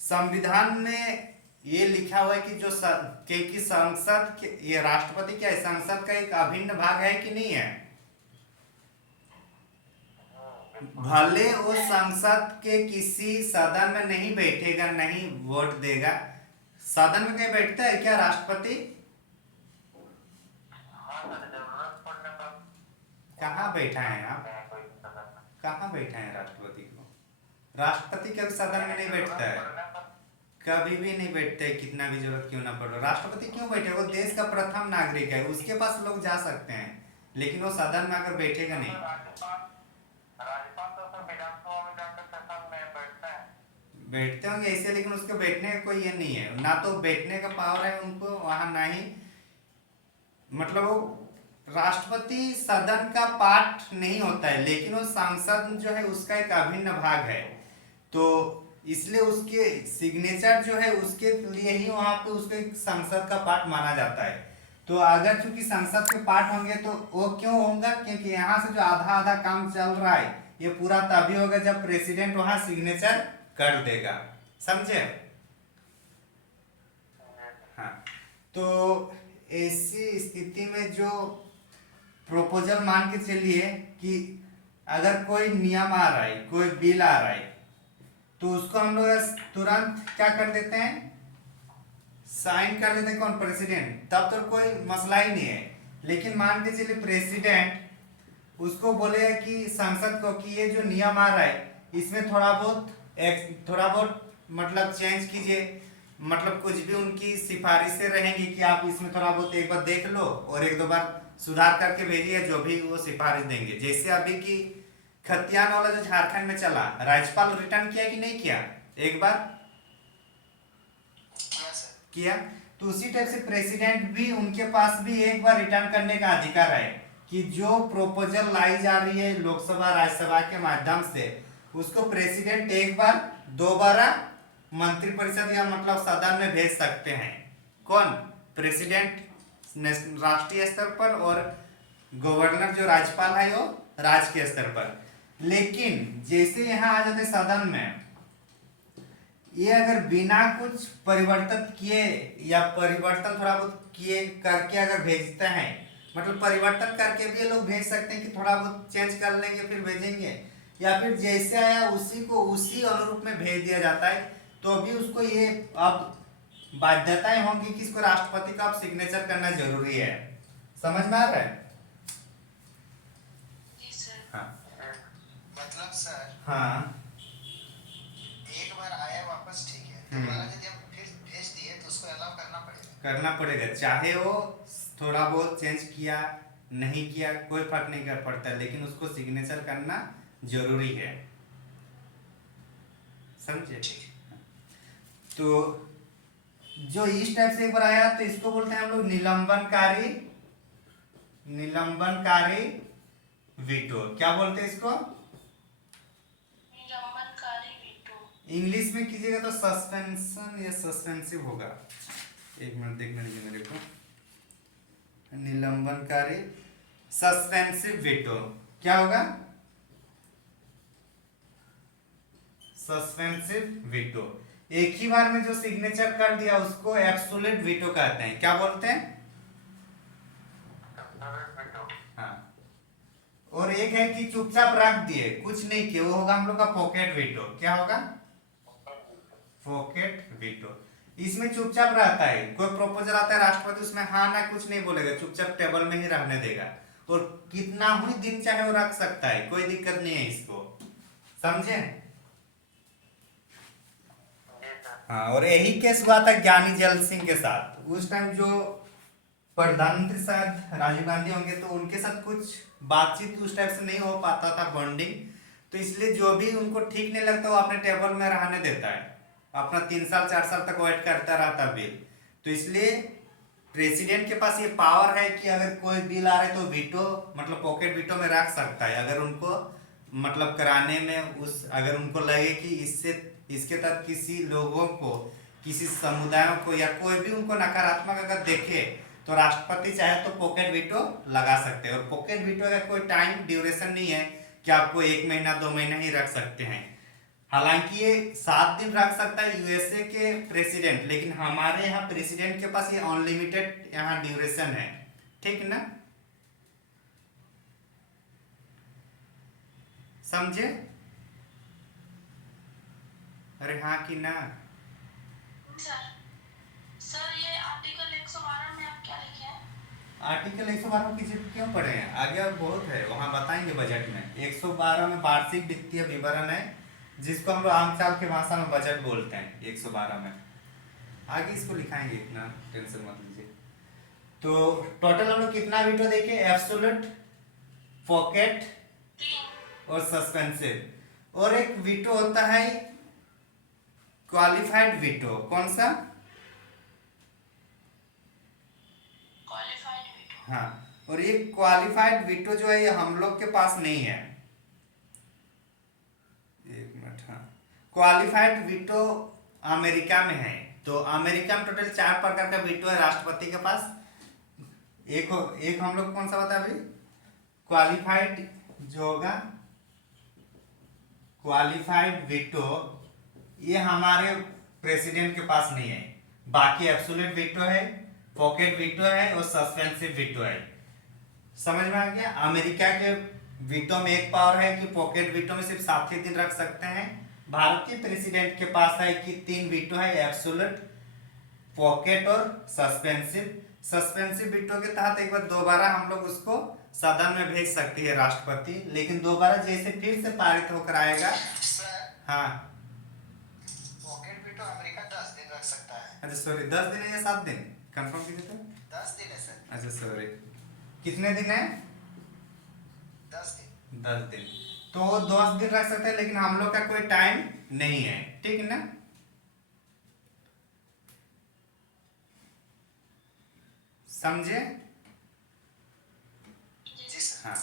संविधान में ये लिखा हुआ है कि जो कि संसद के, ये राष्ट्रपति क्या है? संसद का एक अभिन्न भाग है कि नहीं है? भले वो संसद के किसी सदन में नहीं बैठेगा, नहीं वोट देगा, सदन में कहीं बैठता है क्या राष्ट्रपति? कहाँ बैठा है आप? कहाँ बैठा है राष्ट्रपति को? राष्ट्रपति कभी सदन में नहीं बैठता है, कभी भी नहीं बैठते है, कितना भी जरूरत क्यों ना पड़े। राष्ट्रपति क्यों बैठे? वो देश का प्रथम नागरिक है, उसके पास लोग जा सकते हैं, लेकिन वो सदन में आकर बैठेगा नहीं। बैठते होंगे ऐसे, लेकिन उसके बैठने का कोई ये नहीं है, ना तो बैठने का पावर है उनको वहां, ना ही मतलब वो राष्ट्रपति सदन का पार्ट नहीं होता है, लेकिन वो सांसद जो है उसका एक अभिन्न भाग है। तो इसलिए उसके सिग्नेचर जो है उसके लिए ही वहां पे उसको एक संसद का पार्ट माना जाता है। तो अगर चूंकि संसद के पार्ट होंगे तो वो क्यों होगा? क्योंकि यहाँ से जो आधा आधा काम चल रहा है ये पूरा तभी होगा जब प्रेसिडेंट वहां सिग्नेचर कर देगा। समझे? हाँ, तो ऐसी स्थिति में जो प्रोपोजल मान के चलिए कि अगर कोई नियम आ रहा है, कोई बिल आ रहा है, तो उसको हम लोग तुरंत क्या कर देते हैं? साइन कर देते हैं। कौन? प्रेसिडेंट। तब तो कोई मसला ही नहीं है। लेकिन मान के चलिए प्रेसिडेंट उसको बोलेगा कि संसद को कि ये जो नियम आ रहा है इसमें थोड़ा बहुत मतलब चेंज कीजिए, मतलब कुछ भी उनकी सिफारिशें रहेंगी कि आप इसमें थोड़ा बहुत एक बार देख लो और एक दो बार सुधार करके भेजिए, जो भी वो सिफारिश देंगे। जैसे अभी की खतियान वाला जो झारखंड में चला, राज्यपाल रिटर्न किया कि नहीं किया? एक बार किया। तो उसी टाइप से प्रेसिडेंट भी, उनके पास भी एक बार रिटर्न करने का अधिकार है कि जो प्रोपोजल लाई जा रही है लोकसभा राज्यसभा के माध्यम से उसको प्रेसिडेंट एक बार दोबारा मंत्रिपरिषद या मतलब सदन में भेज सकते हैं। कौन? प्रेसिडेंट राष्ट्रीय स्तर पर और गवर्नर जो राज्यपाल है वो राज्य स्तर पर। लेकिन जैसे यहाँ आ जाते सदन में, ये अगर बिना कुछ परिवर्तन किए या परिवर्तन थोड़ा बहुत किए करके अगर भेजते हैं, मतलब परिवर्तन करके भी ये लोग भेज सकते हैं कि थोड़ा बहुत चेंज कर लेंगे फिर भेजेंगे, या फिर जैसे आया उसी को उसी अनुरूप में भेज दिया जाता है, तो अभी उसको ये अब बाध्यताएं होंगी कि इसको राष्ट्रपति का अब सिग्नेचर करना जरूरी है। समझ में आ रहा है? हाँ, मतलब सर, हाँ, एक बार आया वापस ठीक है, दोबारा यदि हम फिर भेज दिए तो उसको अलाउ करना पड़ेगा। करना पड़ेगा, चाहे वो थोड़ा बहुत चेंज किया नहीं किया कोई फर्क नहीं कर पड़ता, लेकिन उसको सिग्नेचर करना जरूरी है। समझे? तो जो इस टाइप से एक बार आया तो इसको बोलते हैं हम लोग निलंबनकारी, निलंबनकारी वीटो। क्या बोलते हैं इसको? निलंबनकारी वीटो। इंग्लिश में कीजिएगा तो सस्पेंशन या सस्पेंसिव होगा। एक मिनट देखने दीजिए मेरे को। निलंबनकारी सस्पेंसिव वीटो क्या होगा? Suspensive veto. एक ही बार में जो सिग्नेचर कर दिया उसको एब्सोल्यूट वीटो कहते हैं। क्या बोलते हैं? हाँ। और एक है कि चुपचाप रख दिए कुछ नहीं किए, वो होगा हम लोग का पॉकेट वीटो। क्या होगा? Pocket veto. इसमें चुपचाप रहता है, कोई प्रपोजल आता है राष्ट्रपति, उसमें हाँ ना कुछ नहीं बोलेगा, चुपचाप टेबल में ही रहने देगा और कितना ही दिन चाहे वो रख सकता है, कोई दिक्कत नहीं है इसको। समझे? हाँ। और यही केस हुआ था ज्ञानी जैल सिंह के साथ। उस टाइम जो प्रधानमंत्री शायद राजीव गांधी होंगे, तो उनके साथ कुछ बातचीत उस टाइप से नहीं हो पाता था, बॉन्डिंग, तो इसलिए जो भी उनको ठीक नहीं लगता वो अपने टेबल में रहने देता है, अपना 3 साल 4 साल तक वेट करता रहता बिल। तो इसलिए प्रेसिडेंट के पास ये पावर है कि अगर कोई बिल आ रहा है तो वीटो मतलब पॉकेट वीटो में रख सकता है, अगर उनको मतलब कराने में उस अगर उनको लगे कि इससे इसके तहत किसी लोगों को, किसी समुदायों को या कोई भी उनको नकारात्मक अगर देखे तो राष्ट्रपति चाहे तो पॉकेट वीटो लगा सकते हैं। और पॉकेट वीटो का कोई टाइम ड्यूरेशन नहीं है कि आपको 1 महीना 2 महीना ही रख सकते हैं। हालांकि ये 7 दिन रख सकता है यूएसए के प्रेसिडेंट, लेकिन हमारे यहाँ प्रेसिडेंट के पास ये अनलिमिटेड यहाँ ड्यूरेशन है। ठीक ना? समझे? अरे हाँ कि ना? सर ये आर्टिकल 112 में आप क्या लिखे हैं? आर्टिकल 112 की जिप क्यों पढ़े हैं? आगे अब बहुत है, वहां बताएंगे बजट में। 112 में वार्षिक वित्तीय विवरण है, जिसको हम लोग आमचाल के भाषा में बजट बोलते हैं। 112 में आगे इसको लिखाएंगे, इतना टेंशन मत लीजिए। तो टोटल हम लोग कितना वीटो देखे? एब्सोल्यूट, पॉकेट और सस्पेंसिव। और एक वीटो होता है क्वालिफाइड वीटो। कौन सा? Qualified veto. हाँ। और ये क्वालिफाइड वीटो जो है ये हम लोग के पास नहीं है। एक मिनट। हाँ, क्वालिफाइड वीटो अमेरिका में है। तो अमेरिका में टोटल 4 प्रकार का वीटो है राष्ट्रपति के पास। एक हम लोग कौन सा बता अभी? क्वालिफाइड जो होगा क्वालिफाइड वीटो, ये हमारे प्रेसिडेंट के पास नहीं है। बाकी एब्सोल्यूट वीटो है, पॉकेट वीटो है और सस्पेंसिव वीटो है। समझ में आ गया? अमेरिका के वीटो में एक पावर है कि पॉकेट वीटो में सिर्फ 7 ही दिन रख सकते हैं। भारतीय प्रेसिडेंट के पास है कि 3 वीटो है, एब्सोल्यूट, पॉकेट और सस्पेंसिव। सस्पेंसिव वीटो के तहत एक बार दोबारा हम लोग उसको सदन में भेज सकती है राष्ट्रपति, लेकिन दोबारा जैसे फिर से पारित होकर आएगा। हाँ। पॉकेट वीटो अमेरिका 10 दिन रख सकता है। अच्छा सॉरी, 10 दिन है या 7 दिन? कंफर्म कीजिए तो। 10 दिन है सर। अच्छा सॉरी, कितने दिन है? 10 दिन। 10 दिन। तो वो 10 दिन रख सकते हैं, लेकिन हम लोग का कोई टाइम नहीं है। ठीक ना? समझे? जी सर। हाँ,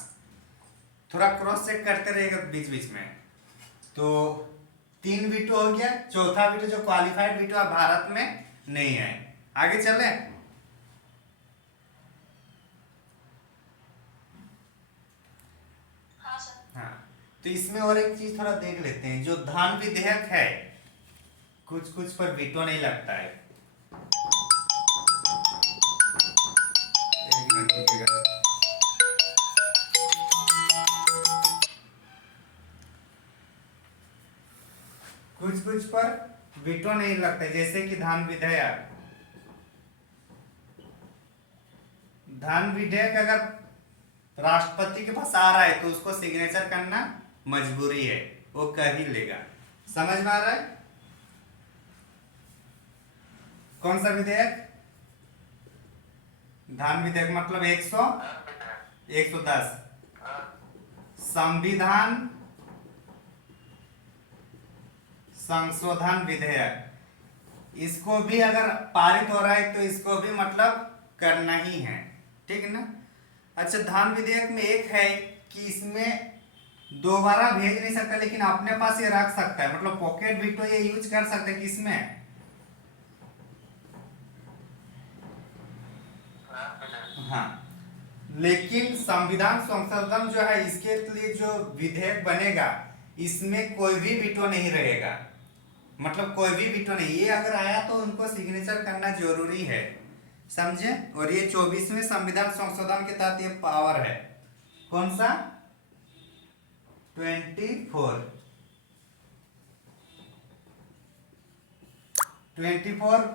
थोड़ा क्रॉस चेक करते रहिएगा बीच बीच में। तो 3 वीटो हो गया। चौथा वीटो जो क्वालिफाइड वीटो है भारत में नहीं है। आगे चले। हाँ सर। हाँ, तो इसमें और एक चीज थोड़ा देख लेते हैं। जो धन विधेयक है, कुछ कुछ पर वीटो नहीं लगता है। एक मिनट रुकिएगा। कुछ कुछ पर वीटो नहीं लगता, जैसे कि धन विधेयक। धन विधेयक अगर राष्ट्रपति के पास आ रहा है तो उसको सिग्नेचर करना मजबूरी है, वो कर ही लेगा। समझ में आ रहा है? कौन सा विधेयक? धन विधेयक मतलब 110 हाँ, संविधान संशोधन विधेयक, इसको भी अगर पारित हो रहा है तो इसको भी मतलब करना ही है, ठीक है ना। अच्छा, धान विधेयक में एक है कि इसमें दोबारा भेज नहीं सकता, लेकिन अपने पास ये रख सकता है, मतलब पॉकेट वीटो ये यूज कर सकते हैं किसमें। हाँ, लेकिन संविधान संशोधन जो है इसके लिए जो विधेयक बनेगा इसमें कोई भी वीटो नहीं रहेगा, मतलब कोई भी वीटो नहीं। ये अगर आया तो उनको सिग्नेचर करना जरूरी है, समझे। और ये 24वें संविधान संशोधन के तहत ये पावर है, कौन सा 24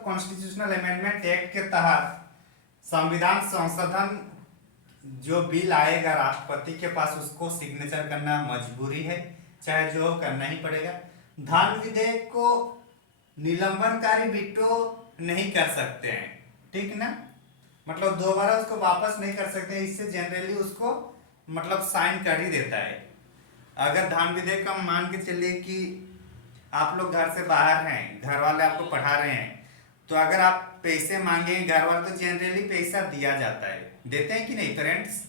कॉन्स्टिट्यूशनल अमेंडमेंट एक्ट के तहत संविधान संशोधन जो बिल आएगा राष्ट्रपति के पास उसको सिग्नेचर करना मजबूरी है, चाहे जो करना ही पड़ेगा। धान विधेयक को निलंबनकारी वीटो नहीं कर सकते हैं, ठीक ना, मतलब दोबारा उसको वापस नहीं कर सकते, इससे जनरली उसको मतलब साइन कर ही देता है। अगर धान विधेयक का मान के चलिए कि आप लोग घर से बाहर हैं, घर वाले आपको पढ़ा रहे हैं, तो अगर आप पैसे मांगेंगे घर वाले तो जनरली पैसा दिया जाता है, देते हैं कि नहीं पेरेंट्स।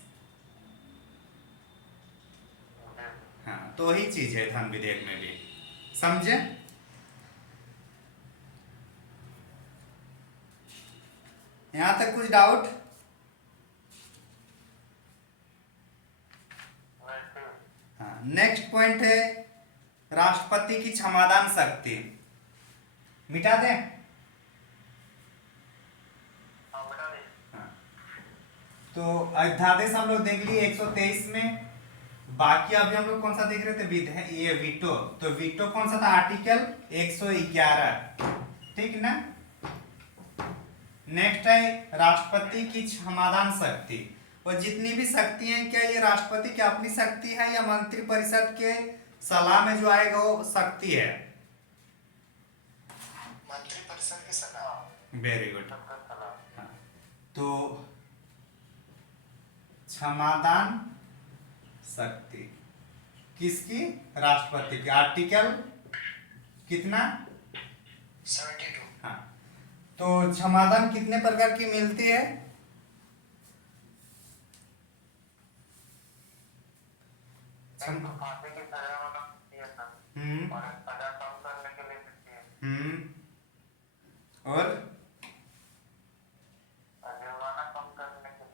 हाँ, तो वही चीज है धान विधेयक में भी, समझे। यहां तक कुछ डाउट। हाँ, नेक्स्ट पॉइंट है राष्ट्रपति की क्षमादान शक्ति, मिटा दें। हाँ, तो अध्यादेश हम लोग देख लिए 123 में, बाकी अभी हम लोग कौन सा देख रहे थे, ये वीटो, तो वीटो कौन सा था आर्टिकल 111, ठीक ना। नेक्स्ट है राष्ट्रपति की क्षमादान शक्ति, और जितनी भी शक्ति है क्या ये राष्ट्रपति की अपनी शक्ति है या मंत्रिपरिषद के सलाह में जो आएगा वो शक्ति है। मंत्रिपरिषद की सलाह। Very good. हाँ, तो क्षमादान शक्ति किसकी, राष्ट्रपति की, आर्टिकल कितना 72। हाँ, तो क्षमादान कितने प्रकार की मिलती है, फांसी की सजा मतलब ये था, और सजा कम करने के लिए देती है, और जुर्माना कम करने के लिए।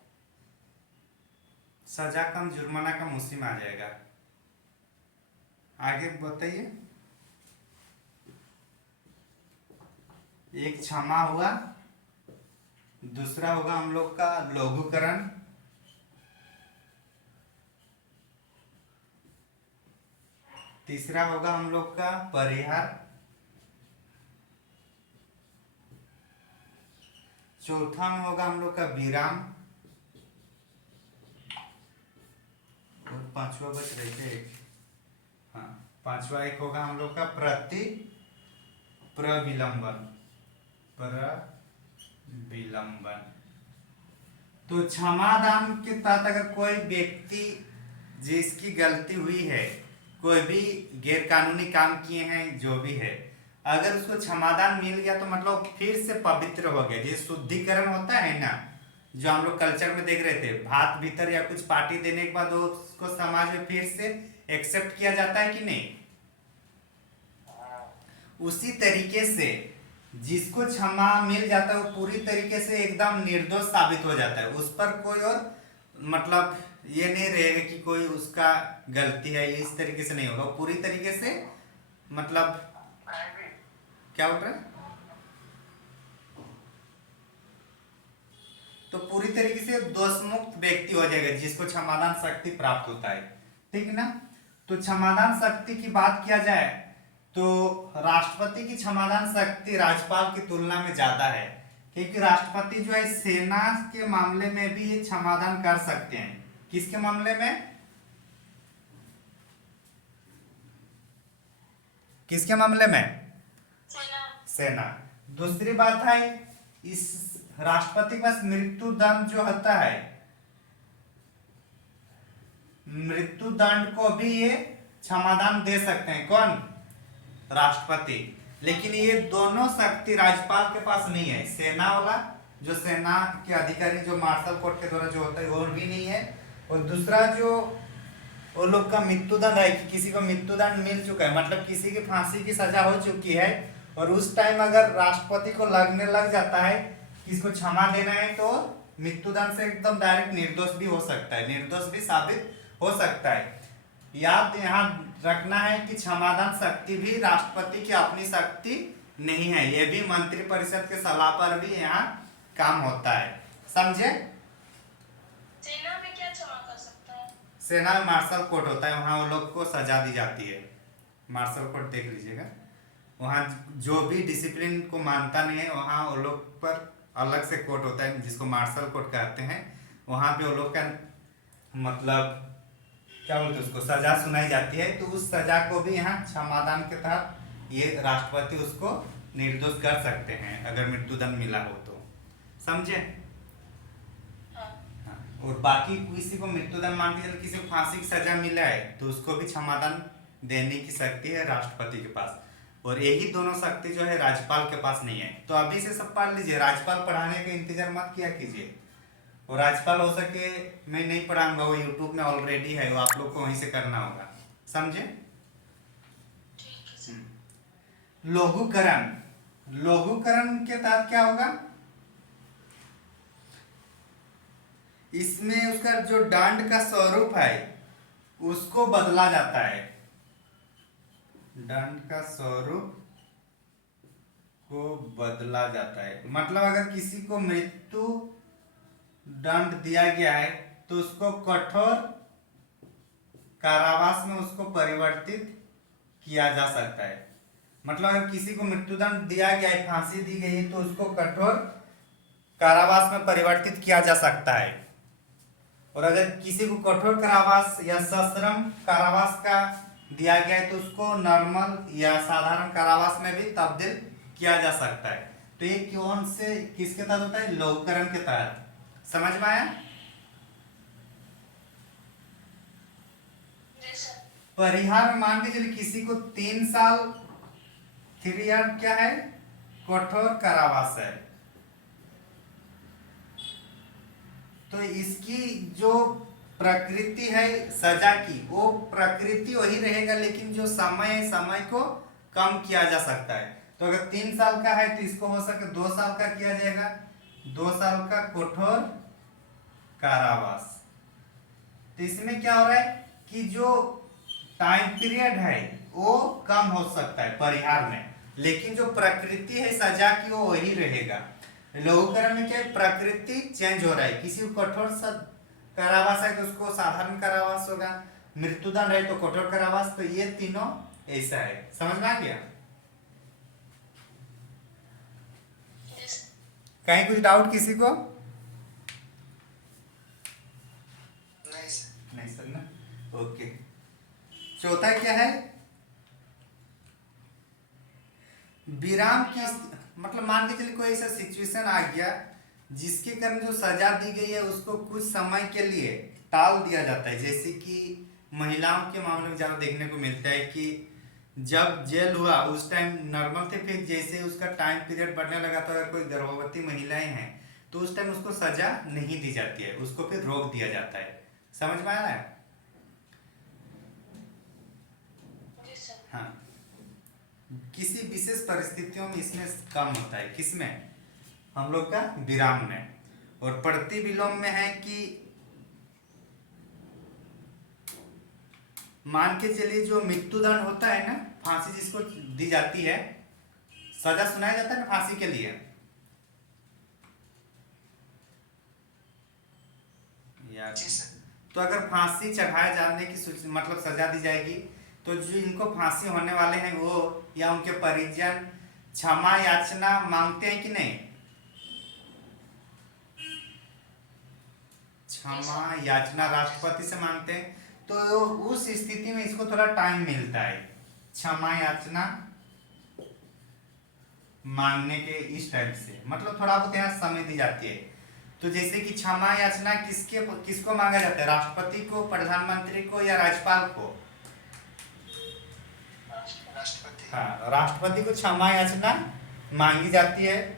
सजा कम जुर्माना कम उसी में आ जाएगा। आगे बताइए। एक क्षमा हुआ, दूसरा होगा हम लोग का लघुकरण, तीसरा होगा हम लोग का परिहार, चौथा में होगा हम लोग का विराम, और पांचवा बच रहे थे। हाँ, पांचवा एक होगा हम लोग का प्रविलंबन। तो क्षमादान के तहत अगर कोई व्यक्ति जिसकी गलती हुई है, कोई भी गैर कानूनी काम किए हैं जो भी है, अगर उसको क्षमादान मिल गया तो मतलब फिर से पवित्र हो गया। जैसे शुद्धिकरण होता है ना, जो हम लोग कल्चर में देख रहे थे, भात भीतर या कुछ पार्टी देने के बाद उसको समाज में फिर से एक्सेप्ट किया जाता है कि नहीं। उसी तरीके से जिसको क्षमा मिल जाता है वो पूरी तरीके से एकदम निर्दोष साबित हो जाता है, उस पर कोई और मतलब ये नहीं रहेगा कि कोई उसका गलती है, ये इस तरीके से नहीं होगा, पूरी तरीके से मतलब क्या बोल रहे हैं, तो पूरी तरीके से दोषमुक्त व्यक्ति हो जाएगा जिसको क्षमादान शक्ति प्राप्त होता है, ठीक ना। तो क्षमादान शक्ति की बात किया जाए तो राष्ट्रपति की क्षमादान शक्ति राज्यपाल की तुलना में ज्यादा है, क्योंकि राष्ट्रपति जो है सेना के मामले में भी ये क्षमादान कर सकते हैं। किसके मामले में, किसके मामले में, सेना। दूसरी बात है इस राष्ट्रपति के पास मृत्यु दंड जो होता है मृत्युदंड को भी ये क्षमादान दे सकते हैं। कौन? राष्ट्रपति। लेकिन ये दोनों शक्ति राज्यपाल के पास नहीं है। सेना वाला जो सेना के अधिकारी जो मार्शल कोर्ट के द्वारा जो होता है वो भी नहीं है, और दूसरा जो वो लोग का मृत्युदंड है कि किसी को मृत्युदंड मिल चुका है, मतलब किसी की फांसी की सजा हो चुकी है, और उस टाइम अगर राष्ट्रपति को लगने लग जाता है कि इसको क्षमा देना है तो मृत्युदंड से एकदम डायरेक्ट निर्दोष भी हो सकता है, निर्दोष भी साबित हो सकता है। याद यहाँ रखना है कि क्षमादान शक्ति भी राष्ट्रपति की अपनी शक्ति नहीं है, ये भी मंत्रिपरिषद के सलाह पर भी यहाँ काम होता है। समझे? सेना में क्या क्षमा कर सकता है? सेना में मार्शल कोर्ट होता है, वहाँ वो लोग को सजा दी जाती है। मार्शल कोर्ट देख लीजिएगा, वहाँ जो भी डिसिप्लिन को मानता नहीं है वहाँ वो लोग पर अलग से कोर्ट होता है जिसको मार्शल कोर्ट कहते हैं। वहाँ पे वो लोग का मतलब क्या बोलते हैं उसको सजा सुनाई जाती है, तो उस सजा को भी यहाँ क्षमादान के तहत ये राष्ट्रपति उसको निर्दोष कर सकते हैं अगर मृत्युदंड मिला हो तो। समझे? हाँ। हाँ। और बाकी किसी को मृत्युदंड मान के चलो किसी को फांसी की सजा मिला है तो उसको भी क्षमादान देने की शक्ति है राष्ट्रपति के पास, और यही दोनों शक्ति जो है राज्यपाल के पास नहीं है। तो अभी से सब पढ़ लीजिए, राज्यपाल पढ़ाने का इंतजार मत किया कीजिए। और राज्यपाल हो सके मैं नहीं पढ़ाऊंगा, वो यूट्यूब में ऑलरेडी है, वो आप लोग को वहीं से करना होगा। समझे? ठीक है सर। लघुकरण, लघुकरण के तहत क्या होगा? इसमें उसका जो दंड का स्वरूप है उसको बदला जाता है, दंड का स्वरूप को बदला जाता है। मतलब अगर किसी को मृत्यु दंड दिया गया है तो उसको कठोर कारावास में उसको परिवर्तित किया जा सकता है। मतलब अगर किसी को मृत्युदंड दिया गया है, फांसी दी गई है, तो उसको कठोर कारावास में परिवर्तित किया जा सकता है। और अगर किसी को कठोर कारावास या सश्रम कारावास का दिया गया है तो उसको नॉर्मल या साधारण कारावास में भी तब्दील किया जा सकता है। तो ये कौन से किसके तहत होता है? लघुकरण के तहत। समझ में आया? परिहार में मान के चलिए किसी को 3 साल 3 ईयर क्या है कठोर कारावास है, तो इसकी जो प्रकृति है सजा की वो प्रकृति वही रहेगा, लेकिन जो समय है समय को कम किया जा सकता है। तो अगर 3 साल का है तो इसको हो सके 2 साल का किया जाएगा, 2 साल का कठोर कारावास। तो इसमें क्या हो रहा है कि जो टाइम पीरियड है वो कम हो सकता है परिहार में, लेकिन जो प्रकृति है सजा की वो वही रहेगा। लघुकरण में क्या है? प्रकृति चेंज हो रहा है, किसी को कठोर कारावास है तो उसको साधारण कारावास होगा, मृत्युदंड है तो कठोर कारावास। तो ये तीनों ऐसा है। समझ में आ गया? कहीं कुछ डाउट किसी को? नहीं सर ना? ओके। चौथा क्या है? विराम की, मतलब मान के चलिए कोई ऐसा सिचुएशन आ गया जिसके कारण जो सजा दी गई है उसको कुछ समय के लिए टाल दिया जाता है। जैसे कि महिलाओं के मामले में ज्यादा देखने को मिलता है कि जब जेल हुआ उस टाइम नॉर्मल थे, फिर जैसे उसका टाइम पीरियड बढ़ने लगा तो अगर कोई गर्भवती महिलाएं हैं तो उस टाइम उसको सजा नहीं दी जाती है, उसको फिर रोक दिया जाता है। समझ में आ रहा है? हाँ, किसी विशेष परिस्थितियों में इसमें कम होता है। किसमें? हम लोग का विराम में। और प्रतिविलोम में है कि मान के चलिए जो मृत्युदंड होता है ना, फांसी जिसको दी जाती है, सजा सुनाया जाता है ना फांसी के लिए यार, तो अगर फांसी चढ़ाए जाने की मतलब सजा दी जाएगी तो जो इनको फांसी होने वाले हैं वो या उनके परिजन क्षमा याचना मांगते हैं कि नहीं? क्षमा याचना राष्ट्रपति से मांगते हैं। तो उस स्थिति में इसको थोड़ा टाइम मिलता है क्षमा याचना मांगने के इस टाइम से, मतलब थोड़ा बहुत यहाँ समय दी जाती है। तो जैसे कि क्षमा याचना किसको मांगा जाता है, राष्ट्रपति को, प्रधानमंत्री को या राज्यपाल को? राष्ट्रपति। हाँ, राष्ट्रपति को क्षमा याचना मांगी जाती है।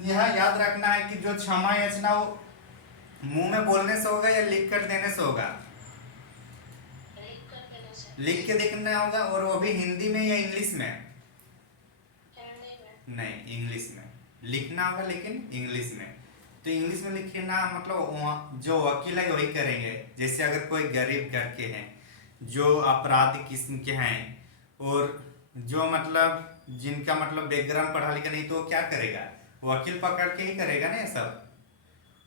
यह याद रखना है कि जो क्षमा याचना वो मुंह में बोलने से होगा या लिख कर देने से होगा? लिख के देखना होगा, और वो भी हिंदी में या इंग्लिश में? नहीं, इंग्लिश में लिखना होगा, लेकिन इंग्लिश में। तो इंग्लिश में लिखना मतलब जो वकील है वही करेंगे। जैसे अगर कोई गरीब घर के हैं, जो अपराध किस्म के हैं, और जो मतलब जिनका मतलब बैकग्राउंड पढ़ा लिखा नहीं, तो वो क्या करेगा, वकील पकड़ के ही करेगा ना ये सब।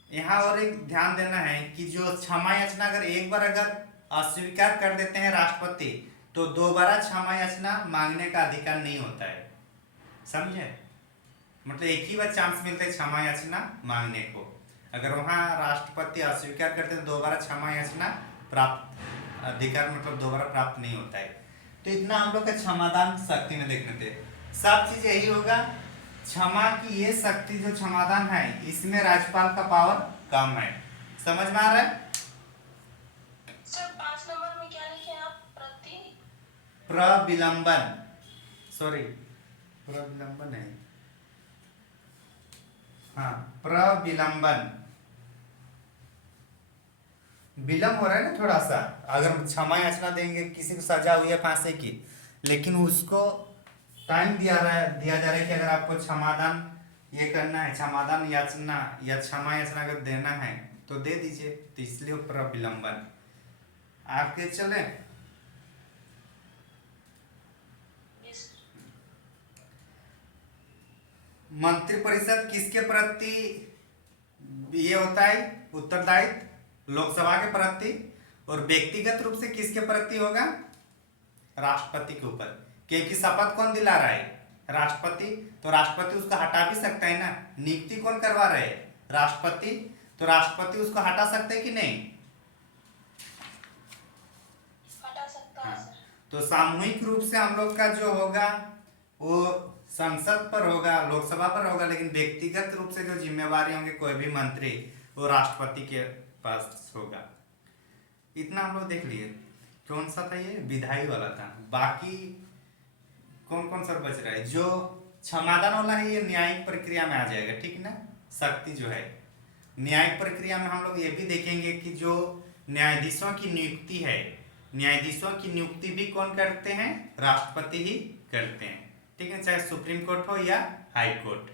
यहाँ और एक ध्यान देना है कि जो क्षमा याचना अगर एक बार अगर अस्वीकार कर देते हैं राष्ट्रपति, तो दोबारा क्षमा याचना मांगने का अधिकार नहीं होता है, समझे? मतलब एक ही बार चांस मिलता है क्षमा याचना मांगने को। अगर वहाँ राष्ट्रपति अस्वीकार करते हैं तो दोबारा क्षमा याचना प्राप्त अधिकार मतलब दोबारा प्राप्त नहीं होता है। तो इतना हम लोग का क्षमादान शक्ति में देखने थे। सब चीज यही होगा, क्षमा की ये शक्ति जो क्षमादान है, इसमें राज्यपाल का पावर कम है। समझ में आ रहा है? सर 5 नंबर में क्या लिखे आप? प्रविलंबन, सॉरी प्रविलंबन है, हाँ प्रविलंबन। विलंब हो रहा है ना थोड़ा सा। अगर क्षमा याचना देंगे, किसी को सजा हुई है फांसी की, लेकिन उसको टाइम दिया जा रहा है कि अगर आपको क्षमादान ये करना है, क्षमादान याचना या क्षमा याचना अगर देना है तो दे दीजिए। तो इसलिए प्रविलंबन। आगे चले, मंत्रिपरिषद किसके प्रति ये होता है उत्तरदायित्व? लोकसभा के प्रति। और व्यक्तिगत रूप से किसके प्रति होगा? राष्ट्रपति के ऊपर, क्योंकि शपथ कौन दिला रहा है? राष्ट्रपति। तो राष्ट्रपति उसको हटा भी सकता है ना। नियुक्ति कौन करवा रहे हैं? राष्ट्रपति। तो राष्ट्रपति उसको हटा सकते हैं कि नहीं? हटा सकता है सर। तो सामूहिक रूप से हम लोग का जो होगा वो संसद पर होगा, लोकसभा पर होगा, लेकिन व्यक्तिगत रूप से जो जिम्मेवारी होंगे कोई भी मंत्री, वो राष्ट्रपति के पास होगा। इतना हम लोग देख लिए। कौन सा था ये? विधायी वाला था। बाकी कौन कौन सा बच रहा है? जो क्षमादान वाला है ये न्यायिक प्रक्रिया में आ जाएगा, ठीक ना। शक्ति जो है न्यायिक प्रक्रिया में हम लोग ये भी देखेंगे कि जो न्यायाधीशों की नियुक्ति है, न्यायाधीशों की नियुक्ति भी कौन करते हैं? राष्ट्रपति ही करते हैं, ठीक है, चाहे सुप्रीम कोर्ट हो या हाई कोर्ट।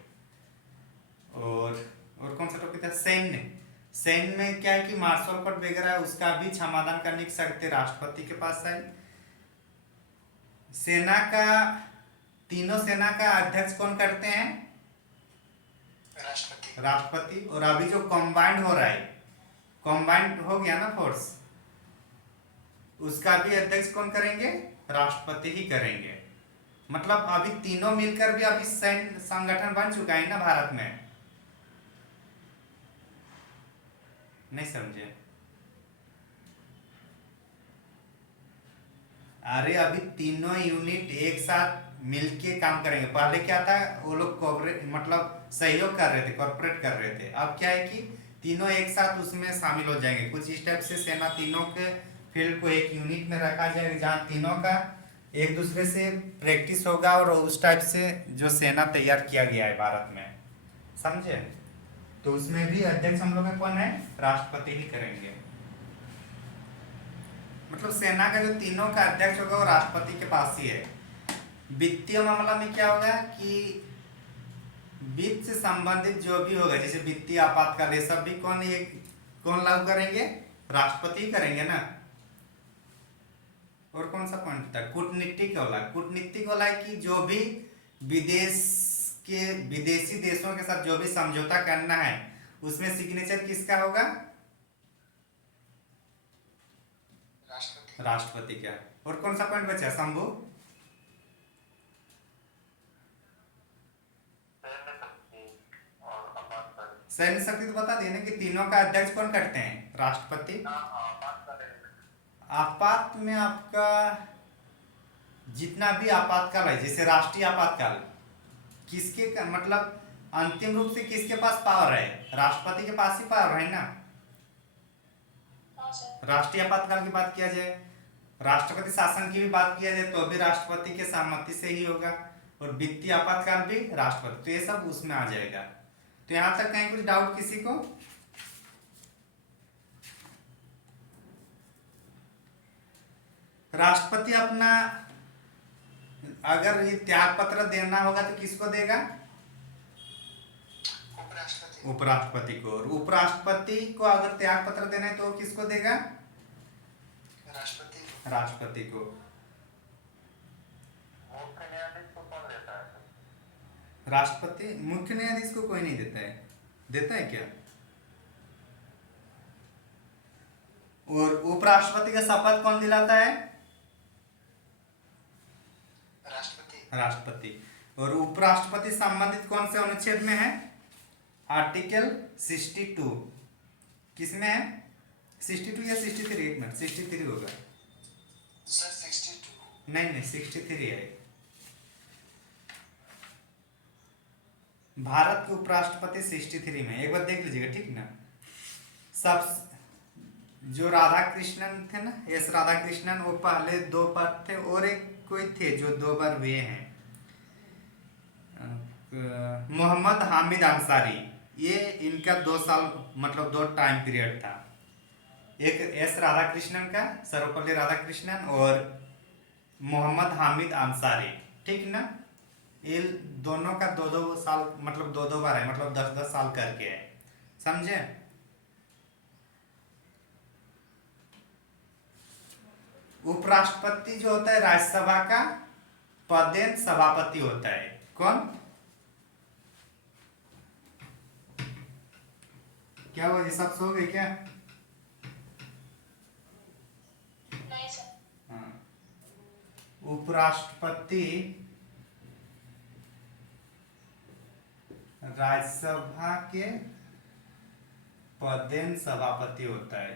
और कौन सा टॉपिक था? सैन्य। सैन्य में क्या है कि मार्शल कोर्ट वगैरह उसका भी क्षमादान करने की शक्ति राष्ट्रपति के पास है। सेना का, तीनों सेना का अध्यक्ष कौन करते हैं? राष्ट्रपति। और अभी जो कॉम्बाइंड हो रहा है, कॉम्बाइंड हो गया ना फोर्स, उसका भी अध्यक्ष कौन करेंगे? राष्ट्रपति ही करेंगे। मतलब अभी तीनों मिलकर भी अभी सैन्य संगठन बन चुका है ना भारत में। नहीं समझे? अरे अभी तीनों यूनिट एक साथ मिलके काम करेंगे। पहले क्या था, वो लोग कोऑपरेट मतलब सहयोग कर रहे थे, कॉर्पोरेट कर रहे थे। अब क्या है कि तीनों एक साथ उसमें शामिल हो जाएंगे। कुछ इस टाइप से सेना तीनों के फील्ड को एक यूनिट में रखा जाएगा, जहाँ तीनों का एक दूसरे से प्रैक्टिस होगा, और उस टाइप से जो सेना तैयार किया गया है भारत में, समझे। तो उसमें भी अध्यक्ष हम लोग का कौन है? राष्ट्रपति ही करेंगे। मतलब सेना का जो तीनों का अध्यक्ष होगा वो राष्ट्रपति के पास ही है। वित्तीय मामला में क्या होगा कि वित्त से संबंधित जो भी होगा, जैसे वित्तीय आपातकाल, ये सब भी कौन लागू करेंगे? राष्ट्रपति ही करेंगे ना। और कौन सा पॉइंट था? कूटनीतिक वाला। कूटनीतिक वाला है कि जो भी विदेशी देशों के साथ जो भी समझौता करना है, उसमें सिग्नेचर किसका होगा? राष्ट्रपति का। और कौन सा पॉइंट बचा शंभू? सैन्य शक्ति तो बता दिए ना कि तीनों का अध्यक्ष कौन करते हैं? राष्ट्रपति। आपात में आपका जितना भी आपातकाल है, जैसे राष्ट्रीय आपातकाल, किसके मतलब अंतिम रूप से किसके पास पावर है? राष्ट्रपति के पास ही पावर है ना। हाँ सर। राष्ट्रीय आपातकाल की बात किया जाए, राष्ट्रपति शासन की भी बात किया जाए तो भी राष्ट्रपति के सहमति से ही होगा, और वित्तीय आपातकाल भी राष्ट्रपति, तो ये सब उसमें आ जाएगा। तो यहां तक कहीं कुछ डाउट किसी को? राष्ट्रपति अपना अगर ये त्याग पत्र देना होगा तो किसको देगा? उपराष्ट्रपति। उपराष्ट्रपति को। और उपराष्ट्रपति को अगर त्याग पत्र देना है तो किसको देगा? राष्ट्रपति। राष्ट्रपति को। मुख्य न्यायाधीश को कौन देता है? राष्ट्रपति, मुख्य न्यायाधीश को कोई नहीं देता है। देता है क्या? और उपराष्ट्रपति का शपथ कौन दिलाता है? राष्ट्रपति। राष्ट्रपति। और उपराष्ट्रपति संबंधित कौन से अनुच्छेद में है? आर्टिकल 62। किसमें है? 62 या 63? एक मिनट, 63 होगा। सर 62। नहीं, 63 है। भारत के उपराष्ट्रपति 63 में, एक बार देख लीजिएगा, ठीक ना। सब जो राधा कृष्णन थे ना, एस राधा कृष्णन, वो पहले 2 पद थे, और एक कोई थे जो 2 बार हुए हैं, मोहम्मद हामिद अंसारी। ये इनका 2 साल मतलब 2 टाइम पीरियड था। एक एस राधा कृष्णन का, सर्वपल्ली राधा कृष्णन, और मोहम्मद हामिद अंसारी, ठीक ना। ये दोनों का 2-2 साल मतलब 2-2 बार है, मतलब 10-10 साल करके है, समझे। उपराष्ट्रपति जो होता है राज्यसभा का पदेन सभापति होता है। कौन? क्या वो ये सब सो गए क्या? नहीं सर। हाँ। उपराष्ट्रपति राज्यसभा के पदेन सभापति होता है।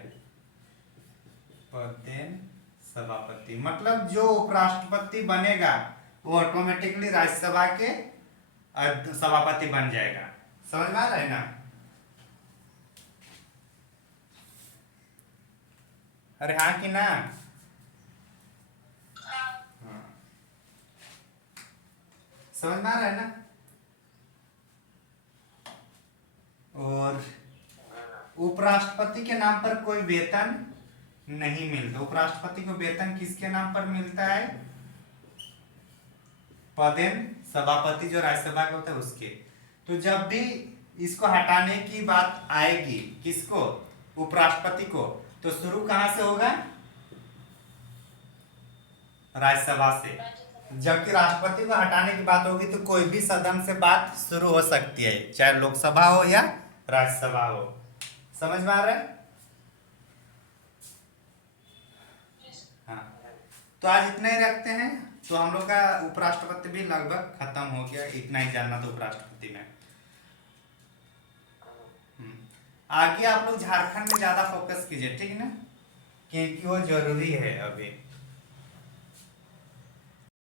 पदेन सभापति मतलब जो उपराष्ट्रपति बनेगा वो ऑटोमेटिकली राज्यसभा के सभापति बन जाएगा। समझ में आ रहा है ना? अरे हाँ कि ना? हाँ। हाँ। समझ में आ रहा है ना? और उपराष्ट्रपति के नाम पर कोई वेतन नहीं मिलता। उपराष्ट्रपति को वेतन किसके नाम पर मिलता है? पदेन सभापति जो राज्यसभा का होता है उसके। तो जब भी इसको हटाने की बात आएगी, किसको? उपराष्ट्रपति को, तो शुरू कहां से होगा? राज्यसभा से। जबकि राष्ट्रपति को हटाने की बात होगी तो कोई भी सदन से बात शुरू हो सकती है, चाहे लोकसभा हो या राज्यसभा हो। समझ में आ रहा है? हाँ, तो आज इतना ही रखते हैं। तो हम लोग का उपराष्ट्रपति भी लगभग खत्म हो गया। इतना ही जानना था उपराष्ट्रपति में। आगे आप लोग झारखंड में ज्यादा फोकस कीजिए, ठीक है ना, क्योंकि वो जरूरी है अभी।